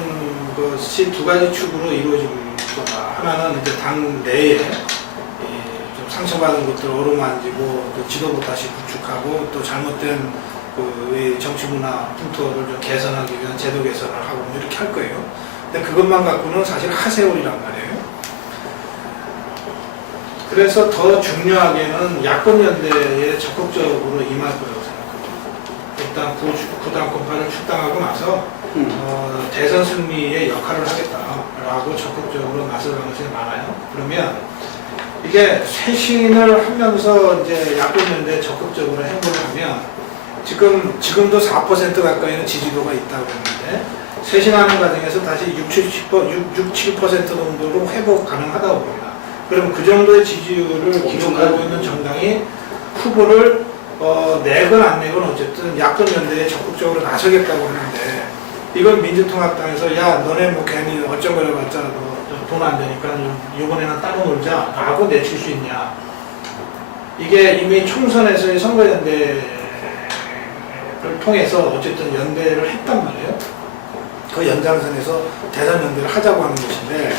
것이 2가지 축으로 이루어질 거다. 하나는 이제 당 내에 좀 상처받은 것들을 어루만지고 또 지도부 다시 구축하고 또 잘못된 그 정치 문화 풍토를 좀 개선하기 위한 제도 개선을 하고 이렇게 할 거예요. 근데 그것만 갖고는 사실 하세월이란 말이에요. 그래서 더 중요하게는 야권연대에 적극적으로 임할 거라고 생각합니다. 일단 부당권파를 출당하고 나서 대선 승리의 역할을 하겠다라고 적극적으로 나설 가능성이 많아요. 그러면 이게 쇄신을 하면서 이제 야권연대에 적극적으로 행보를 하면 지금도 4% 가까이는 지지도가 있다고 했는데 쇄신하는 과정에서 다시 6-7% 정도로 회복 가능하다고 봅니다. 그럼 그 정도의 지지율을 기록하고 있는 정당이 후보를 내건 안 내건 어쨌든 야권 연대에 적극적으로 나서겠다고 하는데 이건 민주통합당에서 야 너네 뭐 괜히 어쩌고저쩌고 돈 안 되니까 이번에는 따로 놀자 라고 내칠 수 있냐. 이게 이미 총선에서의 선거연대를 통해서 어쨌든 연대를 했단 말이에요. 그 연장선에서 대선 연대를 하자고 하는 것인데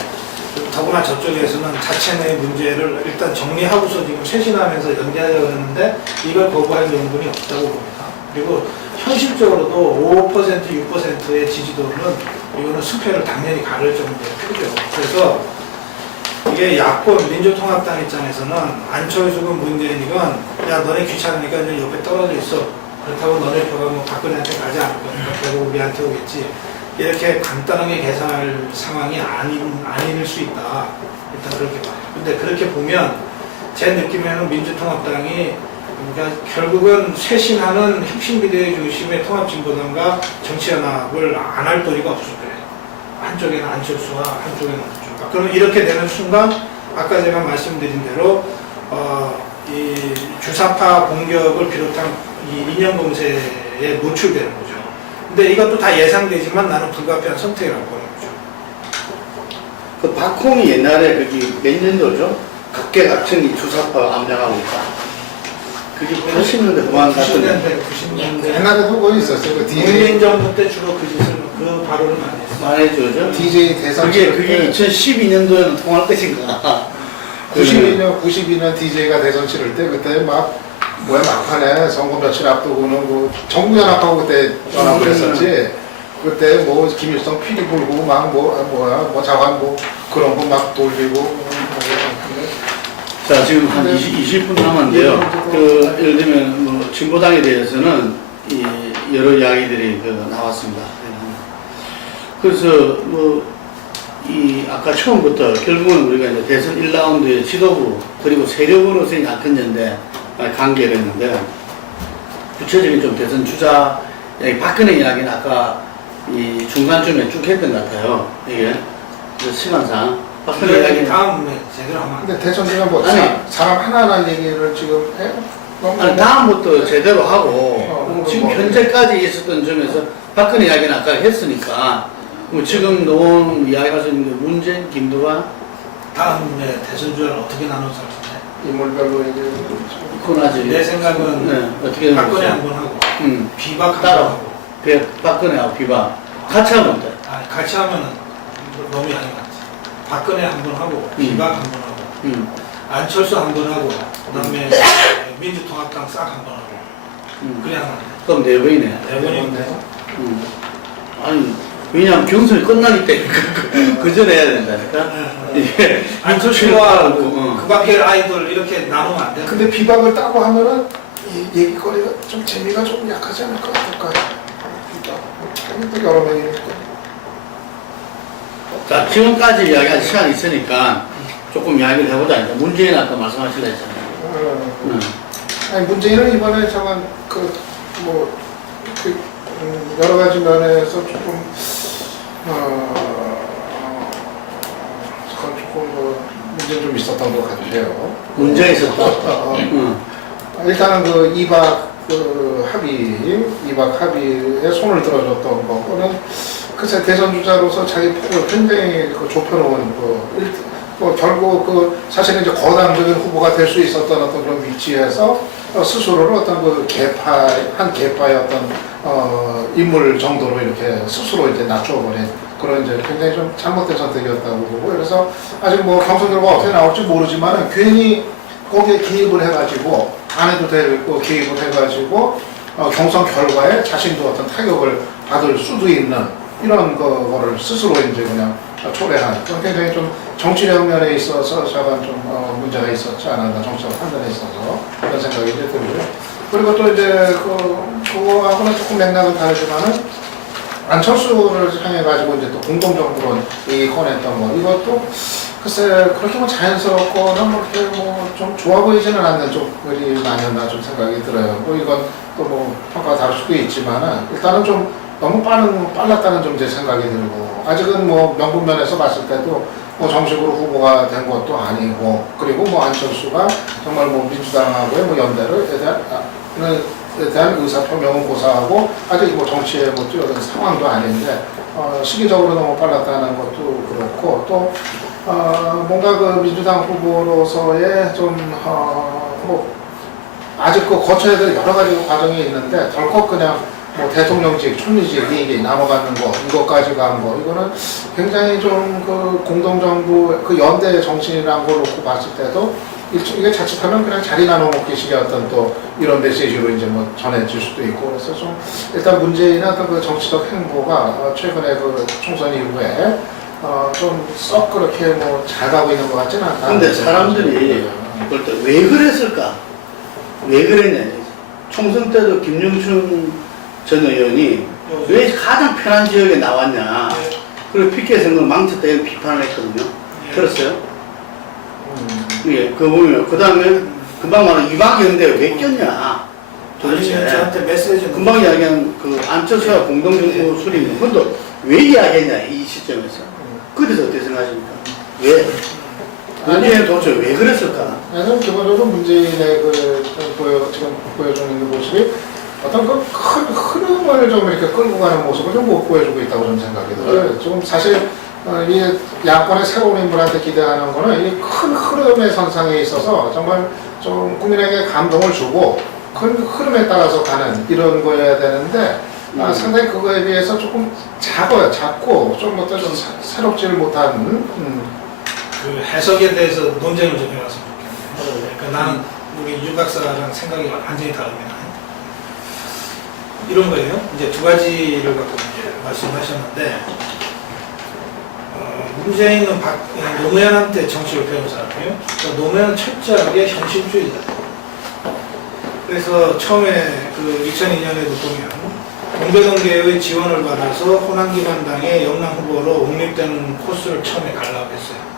더구나 저쪽에서는 자체 내 문제를 일단 정리하고서 지금 쇄신하면서 연대하려고 했는데 이걸 거부할 명분이 없다고 봅니다. 그리고 현실적으로도 5%, 6%의 지지도는 이거는 수표를 당연히 가를 정도의 표죠. 그래서 이게 야권 민주통합당 입장에서는 안철수건 문재인이건 야 너네 귀찮으니까 이제 옆에 떨어져 있어. 그렇다고 너네 표가 뭐 박근혜한테 가지 않을 거니까 결국 우리한테 오겠지. 이렇게 간단하게 계산할 상황이 아닐 수 있다. 일단 그렇게 봐요. 근데 그렇게 보면 제 느낌에는 민주통합당이 그러니까 결국은 쇄신하는 혁신비대위 중심의 통합진보당과 정치연합을 안 할 도리가 없을 거예요. 한쪽에는 안철수와 한쪽에는 안철수가. 그러면 이렇게 되는 순간 아까 제가 말씀드린 대로 이 주사파 공격을 비롯한 이 인연 공세에 노출되는 거죠. 근데 이것도 다 예상되지만 나는 불가피한 선택이라고 보는 거죠. 그 박홍이 옛날에 거기 몇 년도죠? 각계각층이 주사파 암양하고 있다. 그게 80년대 후반 같은 90년대 옛날에도 그거 있었어요. 그 국민정부 때 주로 그 짓을 그 발언을 많이 했어요. 많이 했죠. DJ 대선 그게 2012년도에는 통할 것인가? 92년 DJ가 대선 치를 때 그때 막 막판에 선거 며칠 앞두고는 뭐 정부연합하고 그때 연합을 했었지. 그때 뭐 김일성 피리 불고 막 자관 그런 거 막 돌리고. 자, 지금 한 20분 남았는데요. 예를 들면 뭐 진보당에 대해서는 여러 이야기들이 나왔습니다. 그래서 아까 처음부터 결국은 우리가 이제 대선 1라운드의 지도부 그리고 세력으로서의 야권 연대 관계를 했는데 구체적인 좀 대선 주자 박근혜 이야기는 아까 이 중간쯤에 쭉 했던 것 같아요. 이게 시간상 박근혜 이야기 다음에 제대로 하면. 근데 대선 지금 뭐 아니. 사람 하나하나 얘기를 지금 해요? 아니, 다음부터 제대로 하고 지금 현재까지 있었던 점에서 박근혜 이야기는 아까 했으니까 뭐 지금 놓은 이야기하시는 문재인, 김두관 다음에 대선 주자를 어떻게 나눠서 할 텐데. 인물별로 얘기를 그건 아직 내 생각은 네, 어떻게 박근혜 되는 한번 하고 비박 한 번 따로. 하고. 박근혜하고 비박 같이 하면 돼. 아니, 같이 하면은 너무 양이 많지. 박근혜 한 번 하고, 비박 한 번 하고, 안철수 한 번 하고, 그 다음에 민주통합당 싹 한 번 하고. 그냥 하면 돼. 그럼 네 번이네. 네 번인데. 아니, 왜냐면 경선이 끝나기 때문에 그 전에 해야 된다니까. 이게 안철수와 어. 그 밖에 아이들 이렇게 나누면 안 돼. 근데 비박을 따고 하면은 이 얘기거리가 좀 재미가 좀 약하지 않을 것 같을까요? 비박. 여러 명이니까. 자, 지금까지 이야기할 시간이 있으니까 조금 이야기를 해보자. 이제 문재인 아까 말씀하시려 했잖아요. 아니 문재인은 이번에 잠깐 여러 가지 면에서 조금 문제 좀 있었던 것 같아요. 문제가 있었다. 일단은 그 이박 합의에 손을 들어줬던 거는 글쎄 대선 주자로서 자기 폭을 굉장히 좁혀놓은 결국 사실은 이제 거당적인 후보가 될 수 있었던 어떤 그런 위치에서 스스로를 어떤 한 계파의 어떤 인물 정도로 이렇게 스스로 이제 낮춰버린 그런 이제 굉장히 좀 잘못된 선택이었다고 보고, 그래서 아직 뭐 경선 결과 어떻게 나올지 모르지만은 괜히 거기에 개입을 해가지고 안 해도 될 거 개입을 해가지고 경선 결과에 자신도 어떤 타격을 받을 수도 있는 이런 거를 스스로 이제 그냥 초래한 그런 굉장히 좀 정치력 면에 있어서 저건 좀 문제가 있었지 않았나, 정치적 판단에 있어서 그런 생각이 이제 들고요. 그리고 또 이제 그거하고는 조금 맥락은 다르지만은 안철수를 향해 가지고 이제 또 공동정부론 얘기 꺼냈던 거, 이것도 글쎄 그렇게 뭐 자연스럽거나 뭐 이렇게 뭐 좀 좋아 보이지는 않는 쪽들이 아니었나 좀 생각이 들어요. 뭐 이건 또 뭐 평가가 다를 수도 있지만은 일단은 좀 너무 빨랐다는 좀 제 생각이 들고, 아직은 뭐 명분면에서 봤을 때도 뭐 정식으로 후보가 된 것도 아니고, 그리고 뭐 안철수가 정말 뭐 민주당하고의 뭐 연대에 대한 의사 표명은 고사하고 아직 뭐 정치에 뭐 뛰어든 상황도 아닌데 시기적으로 너무 빨랐다는 것도 그렇고, 또 뭔가 그 민주당 후보로서의 좀 뭐 아직 거쳐야 될 여러 가지 과정이 있는데 덜컥 그냥 뭐 대통령직, 총리직 이게 넘어가는 거, 이것까지 간 거, 이거는 굉장히 좀 그 공동정부 그 연대 정신이라는 걸 놓고 봤을 때도 이게 자칫하면 그냥 자리 나눠 먹기식의 어떤 또 이런 메시지로 이제 뭐 전해질 수도 있고, 그래서 좀 일단 문재인의 어떤 그 정치적 행보가 최근에 그 총선 이후에 좀 썩 그렇게 뭐 잘 가고 있는 것 같지는 않다. 근데 사람들이 그럴 때 왜 그랬을까? 왜 그랬냐? 총선 때도 김영춘 전 의원이 왜 가장 편한 지역에 나왔냐? 그리고 피켓 선거 망쳤다 이런 비판을 했거든요. 들었어요? 예, 그거 보면 그 다음에 금방 말한 이방연대가 왜 꼈냐? 도대체 저한테 메시지 금방 이야기한 그 안철수와 공동정부 수립 그것도 왜 이야기했냐 이 시점에서. 그래서 어떻게 생각하십니까? 왜? 문재인 도대체 왜 그랬을까? 저는 기본적으로 문재인의 지금 보여주는 그 모습이 어떤 그 큰 흐름을 좀 이렇게 끌고 가는 모습을 좀 못 보여주고 있다고 저는 생각이 들어요. 지금 사실 이 야권의 새로운 인물한테 기대하는 거는 이 큰 흐름의 선상에 있어서 정말 좀 국민에게 감동을 주고 큰 흐름에 따라서 가는 이런 거여야 되는데 상당히 그거에 비해서 조금 작고 좀 어떤 좀 새롭지를 못한 그 해석에 대해서 논쟁을 좀 해봤으면 좋겠네요. 그러니까 나는 우리 유 박사랑 생각이 완전히 다릅니다. 이런 거예요. 이제 두 가지를 갖고 이제 말씀하셨는데, 문재인은 노무현한테 정치를 배운 사람이에요. 그러니까 노무현은 철저하게 현실주의다. 그래서 처음에 그 2002년에도 보면 동교동계의 지원을 받아서 호남기반당의 영남 후보로 옹립되는 코스를 처음에 가려고 했어요.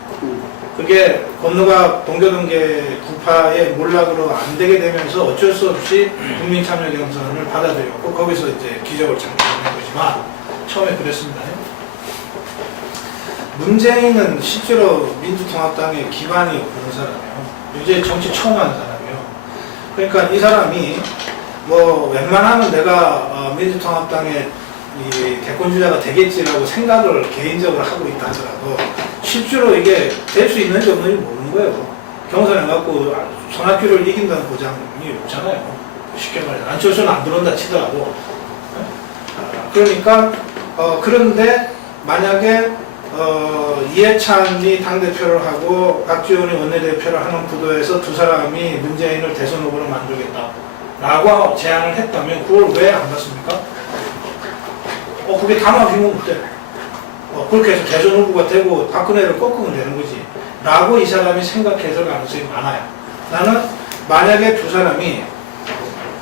그게 건너가 동교동계 구파의 몰락으로 안 되게 되면서 어쩔 수 없이 국민참여 경선을 받아들였고 거기서 이제 기적을 창조한 거지만 처음에 그랬습니다. 문재인은 실제로 민주통합당의 기반이 없는 사람이에요. 이제 정치 처음 하는 사람이에요. 그러니까 이 사람이 뭐 웬만하면 내가 민주통합당의 이 대권주자가 되겠지라고 생각을 개인적으로 하고 있다 하더라도 실제로 이게 될 수 있는지 없는지 모르는 거예요. 경선에 갖고 손학규를 이긴다는 보장이 없잖아요. 쉽게 말해서 안철수는 안 들어온다 치더라도. 그러니까 그런데 만약에 이해찬이 당대표를 하고 박지원이 원내대표를 하는 구도에서 두 사람이 문재인을 대선 후보로 만들겠다라고 제안을 했다면 그걸 왜 안 받습니까? 그게 담합이면 어때? 그렇게 해서 대선 후보가 되고 박근혜를 꺾으면 되는 거지 라고 이 사람이 생각해서 가능성이 많아요. 나는 만약에 두 사람이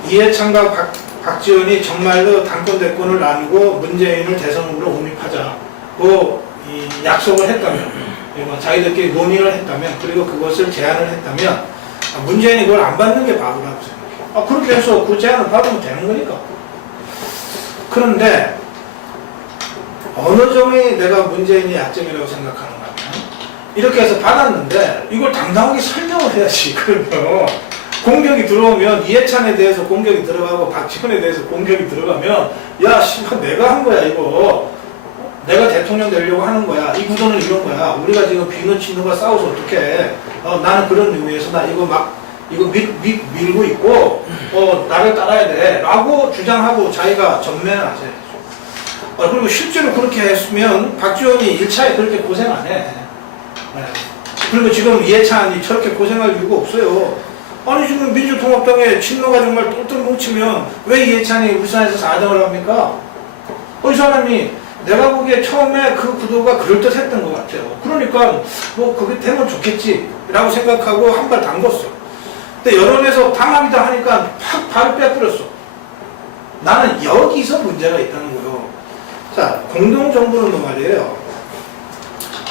이해찬과 박지원이 정말로 당권 대권을 나누고 문재인을 대선 후보로 옹립하자고 이 약속을 했다면, 자기들끼리 논의를 했다면, 그리고 그것을 제안을 했다면 문재인이 그걸 안 받는 게 바보라고 생각해요. 그렇게 해서 그 제안을 받으면 되는 거니까. 그런데 어느 점이 내가 문재인의 약점이라고 생각하는가 하면 이렇게 해서 받았는데 이걸 당당하게 설명을 해야지. 그러면 공격이 들어오면 이해찬에 대해서 공격이 들어가고 박지원에 대해서 공격이 들어가면 야 씨발 내가 한 거야 이거. 내가 대통령 되려고 하는 거야. 이 구도는 이런 거야. 우리가 지금 비누 친누가 싸워서 어떡해. 나는 그런 의미에서 나 이거 밀고 있고 나를 따라야 돼 라고 주장하고 자기가 전면을 하세요. 그리고 실제로 그렇게 했으면 박지원이 1차에 그렇게 고생 안 해. 네. 그리고 지금 이해찬이 저렇게 고생할 이유가 없어요. 아니 지금 민주통합당에 친노가 정말 똘똘 뭉치면 왜 이해찬이 울산에서 4등을 합니까? 이 사람이 내가 보기에 처음에 그 구도가 그럴듯했던 것 같아요. 그러니까 뭐 그게 되면 좋겠지 라고 생각하고 한 발 담궜어. 근데 여론에서 담합이다 하니까 팍 발을 빼버렸어. 나는 여기서 문제가 있다는 거예요. 자, 공동정부는 말이에요.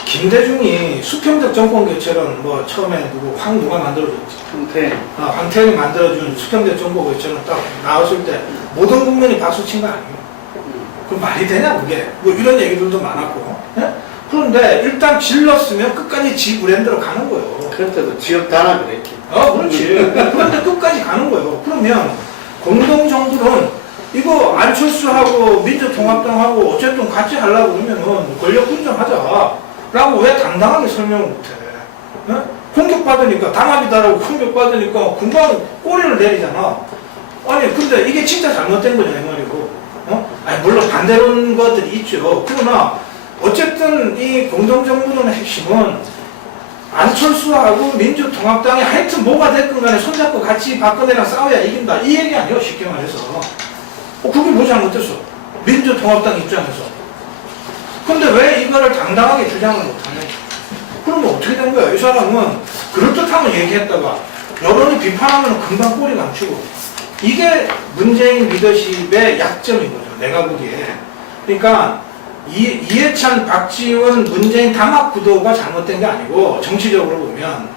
김대중이 수평적 정권 교체론 뭐 처음에 누가 만들어줬지? 황태영이 만들어준 수평적 정권 교체론 딱 나왔을 때 모든 국민이 박수 친 거 아니에요? 그 말이 되냐 그게? 뭐 이런 얘기들도 많았고. 예? 그런데 일단 질렀으면 끝까지 지 브랜드로 가는 거예요. 그럴 때도 지역 단합을 했지. 그렇지. 그런데 끝까지 가는 거예요. 그러면 공동정부는 이거 안철수하고 민주통합당하고 어쨌든 같이 하려고 그러면은 권력 분점하자라고 왜 당당하게 설명을 못해? 예? 공격받으니까 담합이다라고 공격받으니까 금방 꼬리를 내리잖아. 아니 근데 이게 진짜 잘못된 거냐 이 말이고. 아니 물론 반대론 것들이 있죠. 그러나 어쨌든 이 공동정부론의 핵심은 안철수하고 민주통합당이 하여튼 뭐가 됐건 간에 손잡고 같이 박근혜랑 싸워야 이긴다 이 얘기 아니에요. 쉽게 말해서. 그게 뭐 잘못됐어? 민주통합당 입장에서. 근데 왜 이거를 당당하게 주장을 못하냐? 그러면 어떻게 된 거야? 이 사람은 그럴듯하면 얘기했다가 여론이 비판하면 금방 꼬리 감추고 이게 문재인 리더십의 약점인 거죠. 내가 보기에. 그러니까 이해찬, 박지원, 문재인 담합 구도가 잘못된 게 아니고 정치적으로 보면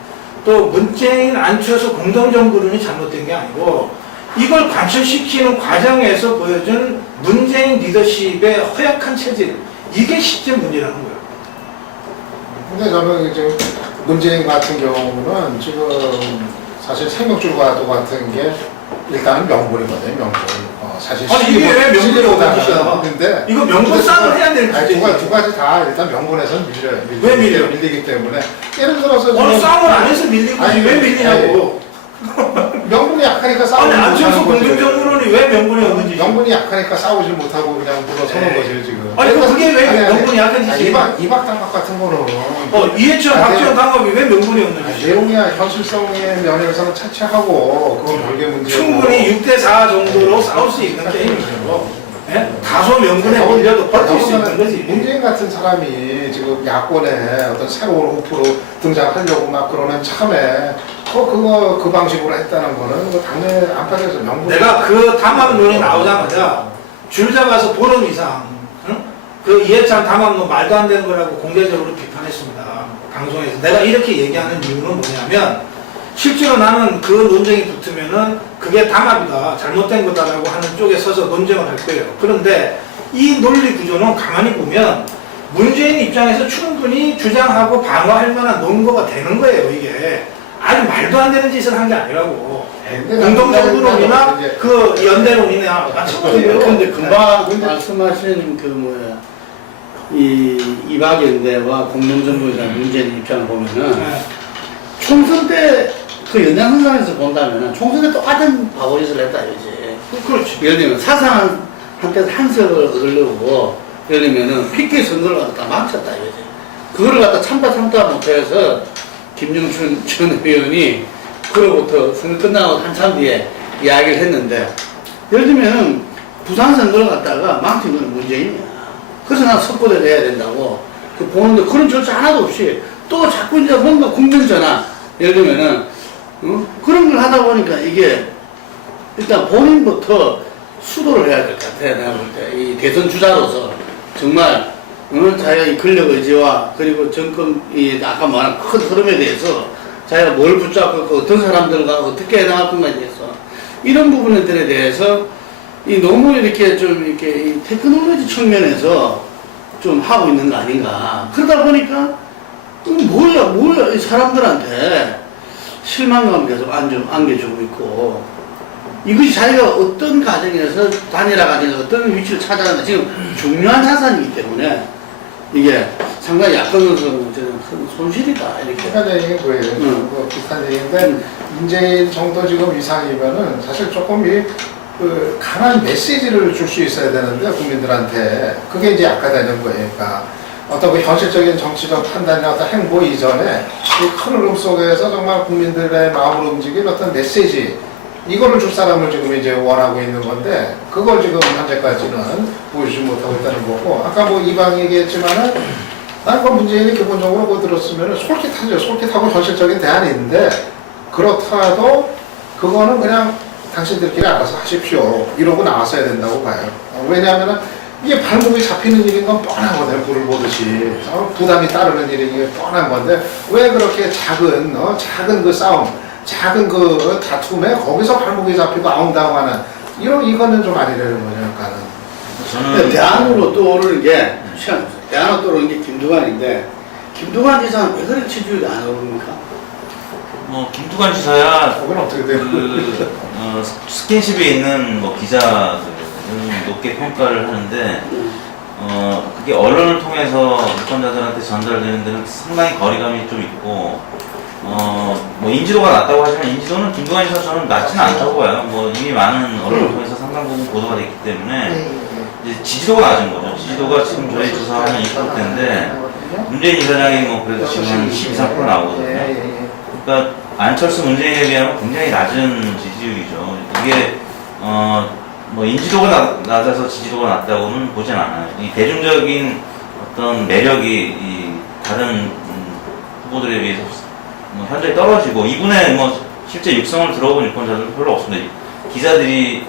또 문재인, 안철수 공동정부론이 잘못된 게 아니고 이걸 관철시키는 과정에서 보여준 문재인 리더십의 허약한 체질 이게 실제 문제라는 거예요. 근데 저는 이제 문재인 같은 경우는 지금 사실 생명줄과도 같은 게 일단은 명분이거든요. 명분. 사실 이게 왜 명분이라고 하는데 이거 명분 싸움을 해야 되는 거죠. 두 가지 다 일단 명분에서는 밀려요. 왜 밀려요? 밀리기 때문에 예를 들어서 싸움을 안 해서 밀리고 왜 밀리냐고. 명분이 약하니까 싸우지 못하는 거지. 안철수 공동정부론이 왜 명분이 없는지. 명분이 약하니까 싸우지 못하고 그냥 물어서는 거지 지금. 그게 왜 명분이 약한지. 이박당합 같은 거는 이해찬, 박지원 당합이 왜 명분이 없는지. 내용이야 현실성의 면에서는 차치하고 그건 별개 문제고. 충분히 6대4 정도로 싸울 수 있는 게임이죠. 다소 명분에 올려도 버틸 수 있는 거지. 문재인 같은 사람이 지금 야권에 어떤 새로운 호프로 등장하려고 막 그러는 참에 그 방식으로 했다는 거는 당내 안팎에서 명분. 내가 그 담합론이 나오자마자 줄 잡아서 보름 이상 그 이해찬 담합론 말도 안 되는 거라고 공개적으로 비판했습니다. 방송에서. 내가 이렇게 얘기하는 이유는 뭐냐면 실제로 나는 그 논쟁이 붙으면은 그게 담합이다, 잘못된 거다라고 하는 쪽에 서서 논쟁을 할 거예요. 그런데 이 논리 구조는 가만히 보면 문재인 입장에서 충분히 주장하고 방어할 만한 논거가 되는 거예요. 이게 아주 말도 안 되는 짓을 한 게 아니라고. 공동정부론이나 그 연대론이나 마찬가지예요. 근데 금방 말씀하신 이 이박연대와 공동정부에 대한 문재인 입장을 보면은 총선 때 그 연장선상에서 본다면 총선에 똑같은 바보짓을 했다 이거지. 그렇죠. 예를 들면 사상한테 한석을 얻으려고 예를 들면은 PK 선거를 갖다 망쳤다 이거지. 그거를 갖다 참다 못해서 김영춘 전 의원이 그로부터 선거 끝나고 한참 뒤에 이야기를 했는데 예를 들면 부산 선거를 갖다가 망친 건 문재인이야. 그래서 난 석고대를 해야 된다고 그 보는데 그런 절차 하나도 없이 또 자꾸 이제 뭔가 국민 전화 예를 들면은 그런 걸 하다 보니까 이게 일단 본인부터 수도를 해야 될 것 같아요. 내가 볼 때 이 대선 주자로서 정말 자기가 이 권력 의지와 그리고 정권 이 아까 말한 큰 흐름에 대해서 자기가 뭘 붙잡고 그 어떤 사람들과 어떻게 해나갈 것만에 대해서 이런 부분들에 대해서 이 너무 이렇게 좀 이렇게 이 테크놀로지 측면에서 좀 하고 있는 거 아닌가. 그러다 보니까 뭐야 이 사람들한테 실망감 계속 안겨주고 있고 이것이 자기가 어떤 과정에서 단일화 과정에서 어떤 위치를 찾아가는가 지금 중요한 자산이기 때문에 이게 상당히 약간으로서는 저는 큰 손실이다 이렇게. 비슷한 얘기가 뭐예요? 뭐 비슷한 얘기인데 문재인 정도 지금 이상이면은 사실 조금 그 강한 메시지를 줄 수 있어야 되는데 국민들한테 그게 이제 약화되는 거예요. 그러니까 어떤 그 현실적인 정치적 판단이나 어떤 행보 이전에 이 큰 흐름 속에서 정말 국민들의 마음을 움직인 어떤 메시지 이거를 줄 사람을 지금 이제 원하고 있는 건데 그걸 지금 현재까지는 보여주지 못하고 있다는 거고 아까 뭐 이방 얘기했지만은 난 그 문재인이 기본적으로 그거 들었으면은 솔깃하죠. 솔깃하고 현실적인 대안인데 그렇더라도 그거는 그냥 당신들끼리 알아서 하십시오 이러고 나왔어야 된다고 봐요. 왜냐하면은 이게 발목이 잡히는 일인 건 뻔하거든요. 불을 보듯이 부담이 따르는 일인 게 뻔한 건데 왜 그렇게 작은 그 싸움 작은 그 다툼에 거기서 발목이 잡히고 아웅다웅하는 이거는 좀 아니라는 거죠. 그러니까는 저는 대안으로 떠오르는 게 시간 없어요. 대안으로 떠오르는 게 김두관인데 김두관 지사는 왜 그렇게 지지율이 안 오릅니까? 뭐 김두관 지사야 그건 어떻게 돼요? 스킨십에 있는 뭐 기자들은 높게 평가를 하는데 그게 언론을 통해서 유권자들한테 전달되는 데는 상당히 거리감이 좀 있고 뭐 인지도가 낮다고 하지만 인지도는 김두관 지사 저는 낮지는 않다고 봐요. 뭐 이미 많은 언론을 통해서 상당 부분 보도가 됐기 때문에 이제 지지도가 낮은 거죠. 지지도가 지금 저희 조사하면 2%인데 문재인 이사장이 뭐 그래도 지금 한 12, 3% 나오거든요. 그러니까 안철수 문재인에 비하면 굉장히 낮은 지지율이죠. 이게 뭐 인지도가 낮아서 지지도가 낮다고는 보진 않아요. 이 대중적인 어떤 매력이 이 다른 후보들에 비해서 뭐 현저히 떨어지고 이분의 뭐 실제 육성을 들어본 유권자들은 별로 없습니다. 기자들이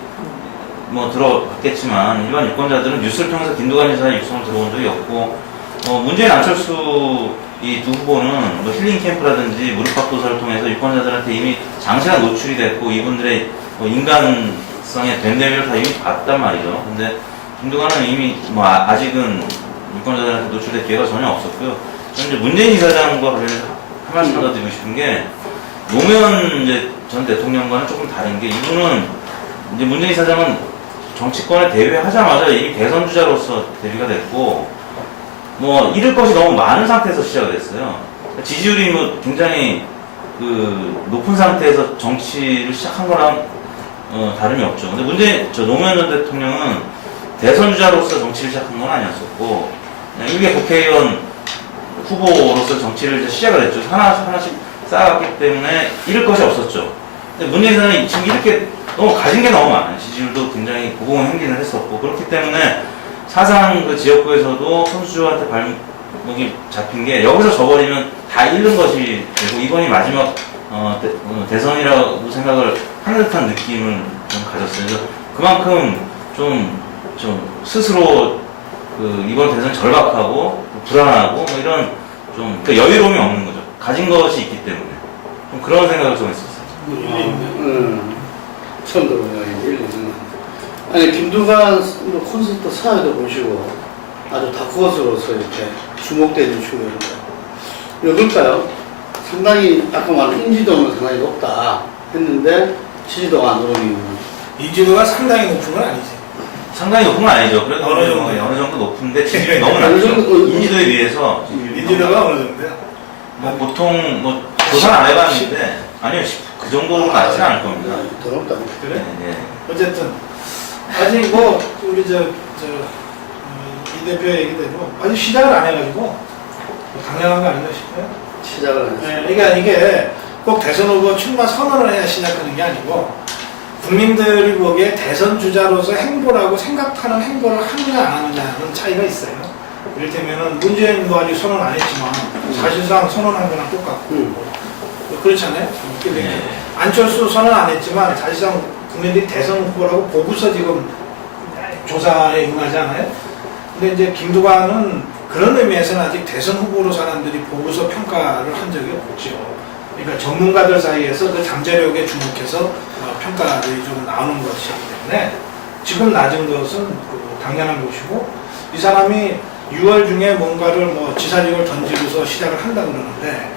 뭐 들어봤겠지만 일반 유권자들은 뉴스를 통해서 김두관 지사의 육성을 들어본 적이 없고 문재인 안철수 이 두 후보는 뭐 힐링 캠프라든지 무릎팍도사를 통해서 유권자들한테 이미 장시간 노출이 됐고 이분들의 뭐 인간성의 됨됨이를 다 이미 봤단 말이죠. 근데 김두관은 이미 뭐 아직은 유권자들한테 노출될 기회가 전혀 없었고요. 저는 이제 문재인 이사장과 관련해서 한 말씀 더 드리고 싶은 게 노무현 이제 전 대통령과는 조금 다른 게 이분은 이제 문재인 이사장은 정치권에 데뷔하자마자 이미 대선 주자로서 데뷔가 됐고 뭐 잃을 것이 너무 많은 상태에서 시작을 했어요. 지지율이 뭐 굉장히 그 높은 상태에서 정치를 시작한 거랑 다름이 없죠. 근데 노무현 전 대통령은 대선 주자로서 정치를 시작한 건 아니었었고 그냥 일개 국회의원 후보로서 정치를 이제 시작을 했죠. 하나씩 쌓아갔기 때문에 잃을 것이 없었죠. 근데 문재인 대통령이 지금 이렇게 너무 가진 게 너무 많아요. 지지율도 굉장히 고공을 행진을 했었고 그렇기 때문에 사상 그 지역구에서도 선수한테 발목이 잡힌 게 여기서 져버리면 다 잃는 것이 되고 이번이 마지막 대선이라고 생각을 하는 듯한 느낌을 좀 가졌어요. 그래서 그만큼 좀 스스로 그 이번 대선 절박하고 불안하고 뭐 이런 좀 그 여유로움이 없는 거죠. 가진 것이 있기 때문에 좀 그런 생각을 좀 했었어요. 처음 들어보네요. 아니 김두관 뭐 콘서트 사회도 보시고 아주 다크호스로서 이렇게 주목되는 축구입니다. 왜 그럴까요? 상당히 아까 말한 인지도는 상당히 높다 했는데 지지도가 안 오르는 이유는 인지도가 상당히 높은 건 아니지. 상당히 높은 건 아니죠. 그래도 어느 정도 높은데 지지율이 너무 낮죠. 인지도에 비해서 인지도가 어느 정도야? 뭐 보통 뭐 조사는 안 해봤는데 아니요 그 정도는 낮지는 않을 겁니다. 더 높다. 그래? 네. 어쨌든 아직 뭐 우리 이 대표 얘기대로 아직 시작을 안 해가지고 당연한 거 아닌가 싶어요. 시작을 안 했어요. 네, 그러니까 이게 꼭 대선 후보 출마 선언을 해야 시작하는 게 아니고 국민들이 보기에 대선 주자로서 행보라고 생각하는 행보를 하느냐 안 하느냐는 차이가 있어요. 이를테면은 문재인도 아직 선언 안 했지만 사실상 선언한 거랑 똑같고 그렇잖아요. 네. 안철수 선언 안 했지만 사실상 국민들이 대선 후보라고 보고서 지금 조사에 응하지 않아요? 근데 이제 김두관은 그런 의미에서는 아직 대선 후보로 사람들이 보고서 평가를 한 적이 없죠. 그러니까 전문가들 사이에서 그 잠재력에 주목해서 평가들이 좀 나오는 것이기 때문에 지금 낮은 것은 당연한 것이고 이 사람이 6월 중에 뭔가를 뭐 지사직을 던지고서 시작을 한다 그러는데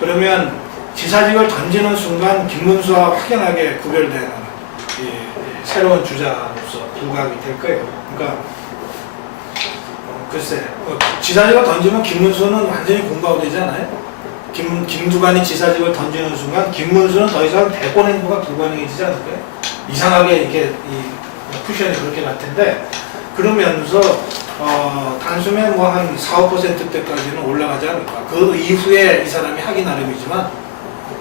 그러면 지사직을 던지는 순간 김문수와 확연하게 구별되는 새로운 주자로서 부각이 될 거예요. 그러니까 글쎄 지사직을 던지면 김문수는 완전히 공부가 되지 않아요? 김두관이 지사직을 던지는 순간 김문수는 더 이상 대권 행보가 불가능해지지 않을까요? 이상하게 이렇게 쿠션이 그렇게 갈 텐데 그러면서 단숨에 뭐 한 4~5%대까지는 올라가지 않을까. 그 이후에 이 사람이 하기 나름이지만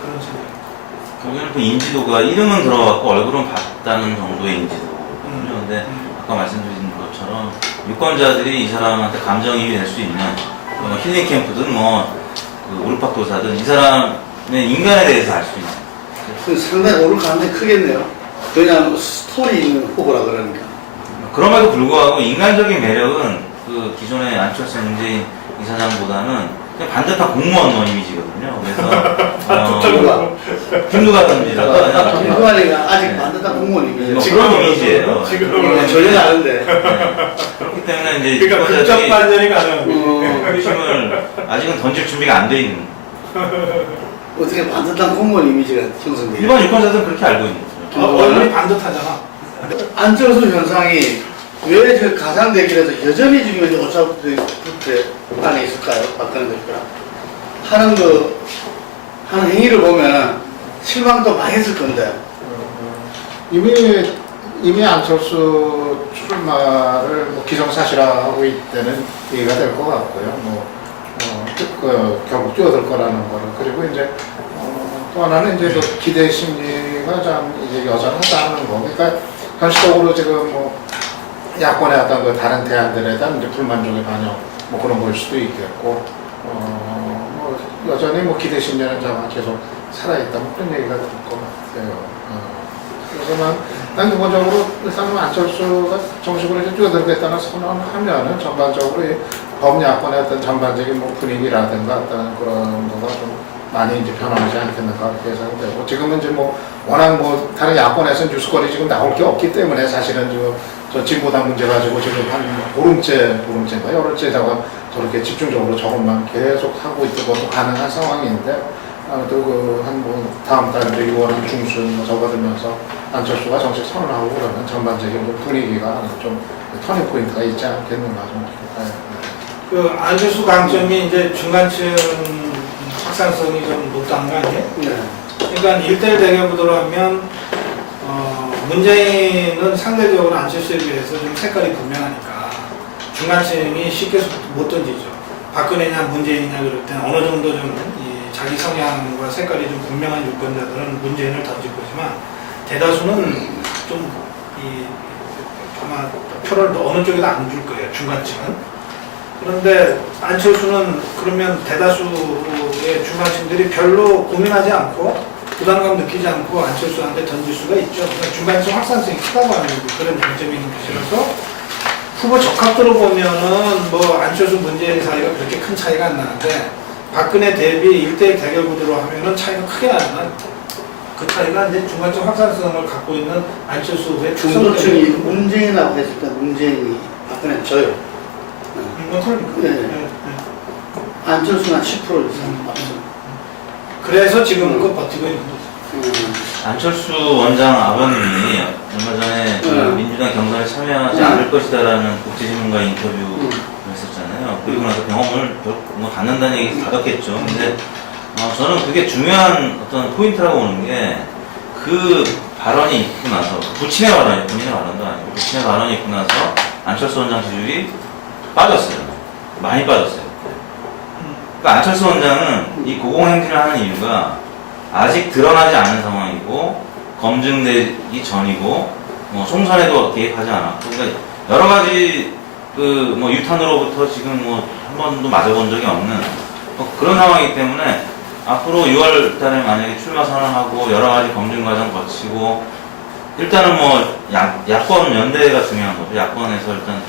그런 생각. 결국에는 그 인지도가 이름은 들어갔고 얼굴은 봤다는 정도의 인지도거든요. 근데 아까 말씀드린 것처럼 유권자들이 이 사람한테 감정이입이 될 수 있는 힐링 캠프든 그 오르팍도사든 이 사람의 인간에 대해서 알 수 있는. 그 상당히 오를 가능성이 크겠네요. 왜냐하면 스토리 있는 후보라 그러니까. 그럼에도 불구하고 인간적인 매력은 그 기존의 안철수 문재인 이사장보다는 그냥 반듯한 공무원 이미지거든요. 그래서 김두관입니다. 김두관이가 아직 반듯한 공무원이에요. 그런 이미지예요. 지금은 전혀 다른데. 그렇기 때문에 이제 그러니까 극적 반전이 가능한 표심을 아직은 던질 준비가 안 돼 있는. 어떻게 반듯한 공무원 이미지가 형성돼요? 일반 유권자들은 그렇게 알고 있는 거죠. 얼굴이 반듯하잖아. 안철수 현상이 왜 저 가상 대결에서 여전히 지금 이제 오차부터 안에 있을까요? 박근혜 대표랑 하는 행위를 보면 실망도 많이 했을 건데. 이미 안철수 출마를 뭐 기정사실화하고 있다는 얘기가 될 것 같고요. 결국 뛰어들 거라는 거를. 그리고 이제 또 하나는 이제 그 기대 심리가 참 이제 여전하다는 거. 그러니까 현실적으로 지금 뭐 야권의 어떤 그 다른 대안들에 대한 이제 불만족의 반영 뭐 그런 걸 수도 있겠고 뭐 여전히 뭐 기대 심리는 좀 계속 살아있다 뭐 그런 얘기가 될 것 같아요. 그래서 난 기본적으로 일단 안철수가 정식으로 이제 뛰어들겠다는 선언을 하면은 전반적으로 이 범야권의 어떤 전반적인 뭐 분위기라든가 어떤 그런 거가 좀 많이 이제 변화하지 않겠는가 그렇게 예상이 되고 지금은 이제 뭐 워낙 뭐 다른 야권에서 뉴스거리 지금 나올 게 없기 때문에 사실은 지금 저 진보당 문제 가지고 지금 한 보름째인가 열흘째다가 저렇게 집중적으로 저것만 계속 하고 있는 것도 가능한 상황인데 또 한 뭐 다음 달 이제 6월 한 중순 접어들면서 안철수가 정식 선언하고 그러면 전반적인 분위기가 좀 터닝 포인트가 있지 않겠는가 좀 봐요. 그 안철수 강점이 이제 중간층 확산성이 좀 높다는 거 아니에요? 네. 그러니까 1대1 대결 구도로 하면 문재인은 상대적으로 안철수에 비해서 좀 색깔이 분명하니까 중간층이 쉽게 못 던지죠. 박근혜냐 문재인이냐 그럴 때 어느 정도 좀 자기 성향과 색깔이 좀 분명한 유권자들은 문재인을 던질 거지만 대다수는 좀 아마 표를 어느 쪽에도 안 줄 거예요. 중간층은. 그런데 안철수는 그러면 대다수의 중간층들이 별로 고민하지 않고 부담감 느끼지 않고 안철수한테 던질 수가 있죠. 그러니까 중간층 확산성이 크다고 하는 그런 장점이 있는 것이라서 후보 적합도로 보면은 뭐 안철수 문재인 사이가 그렇게 큰 차이가 안 나는데 박근혜 대비 1대1 대결 구도로 하면은 차이가 크게 나지만 그 차이가 이제 중간층 확산성을 갖고 있는 안철수 후보의 중도층이 문재인하고 했을 때 문재인이 박근혜 져요. 네. 안철수는 10% 이상 앞서. 그래서 지금 그 버티고 있는 거죠. 안철수 원장 아버님이 얼마 전에 그 민주당 경선에 참여하지 않을 것이다라는 국제신문과 인터뷰를 했었잖아요. 그리고 나서 병원을 뭐 갖는다는 얘기 받았겠죠. 근데 저는 그게 중요한 어떤 포인트라고 보는 게 그 발언이 있고 나서 부친의 발언이 본인의 발언도 아니고 부친의 발언이 있고 나서 안철수 원장 지지율이 빠졌어요. 많이 빠졌어요. 그러니까 안철수 원장은 이 고공행진을 하는 이유가 아직 드러나지 않은 상황이고 검증되기 전이고 뭐 총선에도 개입하지 않았고 그러니까 여러 가지 그 뭐 유탄으로부터 지금 뭐 한 번도 맞아본 적이 없는 뭐 그런 상황이기 때문에 앞으로 6월 달에 만약에 출마 선언하고 여러 가지 검증 과정 거치고 일단은 뭐 야권 연대가 중요한 거죠. 야권에서 일단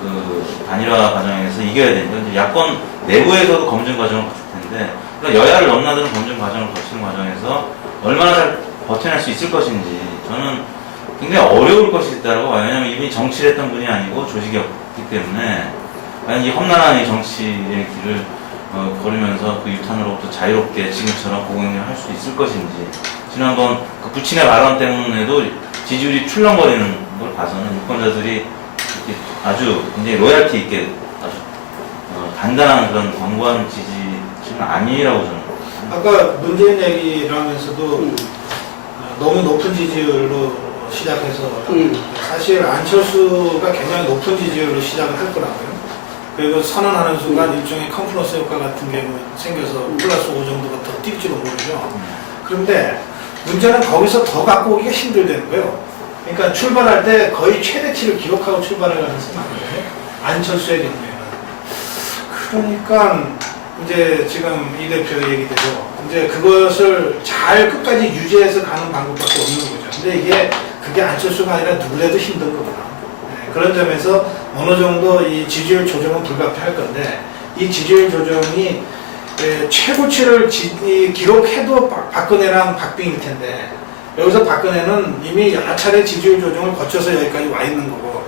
그 단일화 과정에서 이겨야 되니까 이제 야권 내부에서도 검증 과정을 거칠 텐데 그러니까 여야를 넘나드는 검증 과정을 거치는 과정에서 얼마나 잘 버텨낼 수 있을 것인지 저는 굉장히 어려울 것이 있다고 봐요. 왜냐하면 이분이 정치를 했던 분이 아니고 조직이었기 때문에 과연 이 험난한 이 정치의 길을 걸으면서 그 유탄으로부터 자유롭게 지금처럼 고공행진을 할 수 있을 것인지 지난번 그 부친의 발언 때문에도 지지율이 출렁거리는 걸 봐서는 유권자들이 이렇게 아주 굉장히 로얄티 있게 아주 단단한 그런 견고한 지지는 아니라고 저는 아까 문재인 얘기를 하면서도 너무 높은 지지율로 시작해서 사실 안철수가 굉장히 높은 지지율로 시작을 할 거라고요. 그리고 선언하는 순간 일종의 컨플러스 효과 같은 게 생겨서 플러스 5 정도가 더 뛸지도 모르죠. 그런데 문제는 거기서 더 갖고 오기가 힘들다는 거예요. 그러니까 출발할 때 거의 최대치를 기록하고 출발을 하는 상황이에요. 안철수의 경우에는. 그러니까 이제 지금 이 대표 얘기대로 이제 그것을 잘 끝까지 유지해서 가는 방법밖에 없는 거죠. 근데 이게 그게 안철수가 아니라 누구라도 힘든 거구나. 네, 그런 점에서 어느 정도 이 지지율 조정은 불가피할 건데 이 지지율 조정이 최고치를 기록해도 박근혜랑 박빙일 텐데 여기서 박근혜는 이미 여러 차례 지지율 조정을 거쳐서 여기까지 와 있는 거고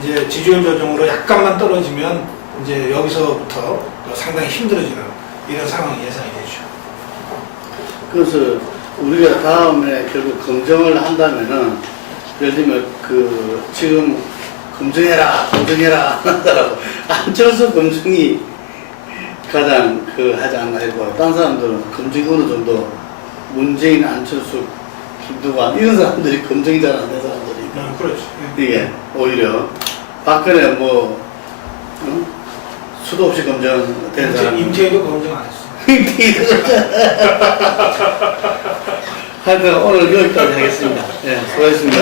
이제 지지율 조정으로 약간만 떨어지면 이제 여기서부터 상당히 힘들어지는 이런 상황이 예상이 되죠. 그래서 우리가 다음에 결국 검증을 한다면은 예를 들면 그 지금 검증해라 한다라고 안철수 검증이 가장 하지 않나 해도 다른 사람들은 검증이 어느 정도 문재인, 안철수, 김두관 이런 사람들이 검증이 잘 안 된 사람들이니까 그렇죠. 이게 오히려 박근혜 뭐 수도 없이 검증된 사람 임태희도 검증 안 했어. 하여튼 오늘 여기까지 하겠습니다. 네, 수고하셨습니다.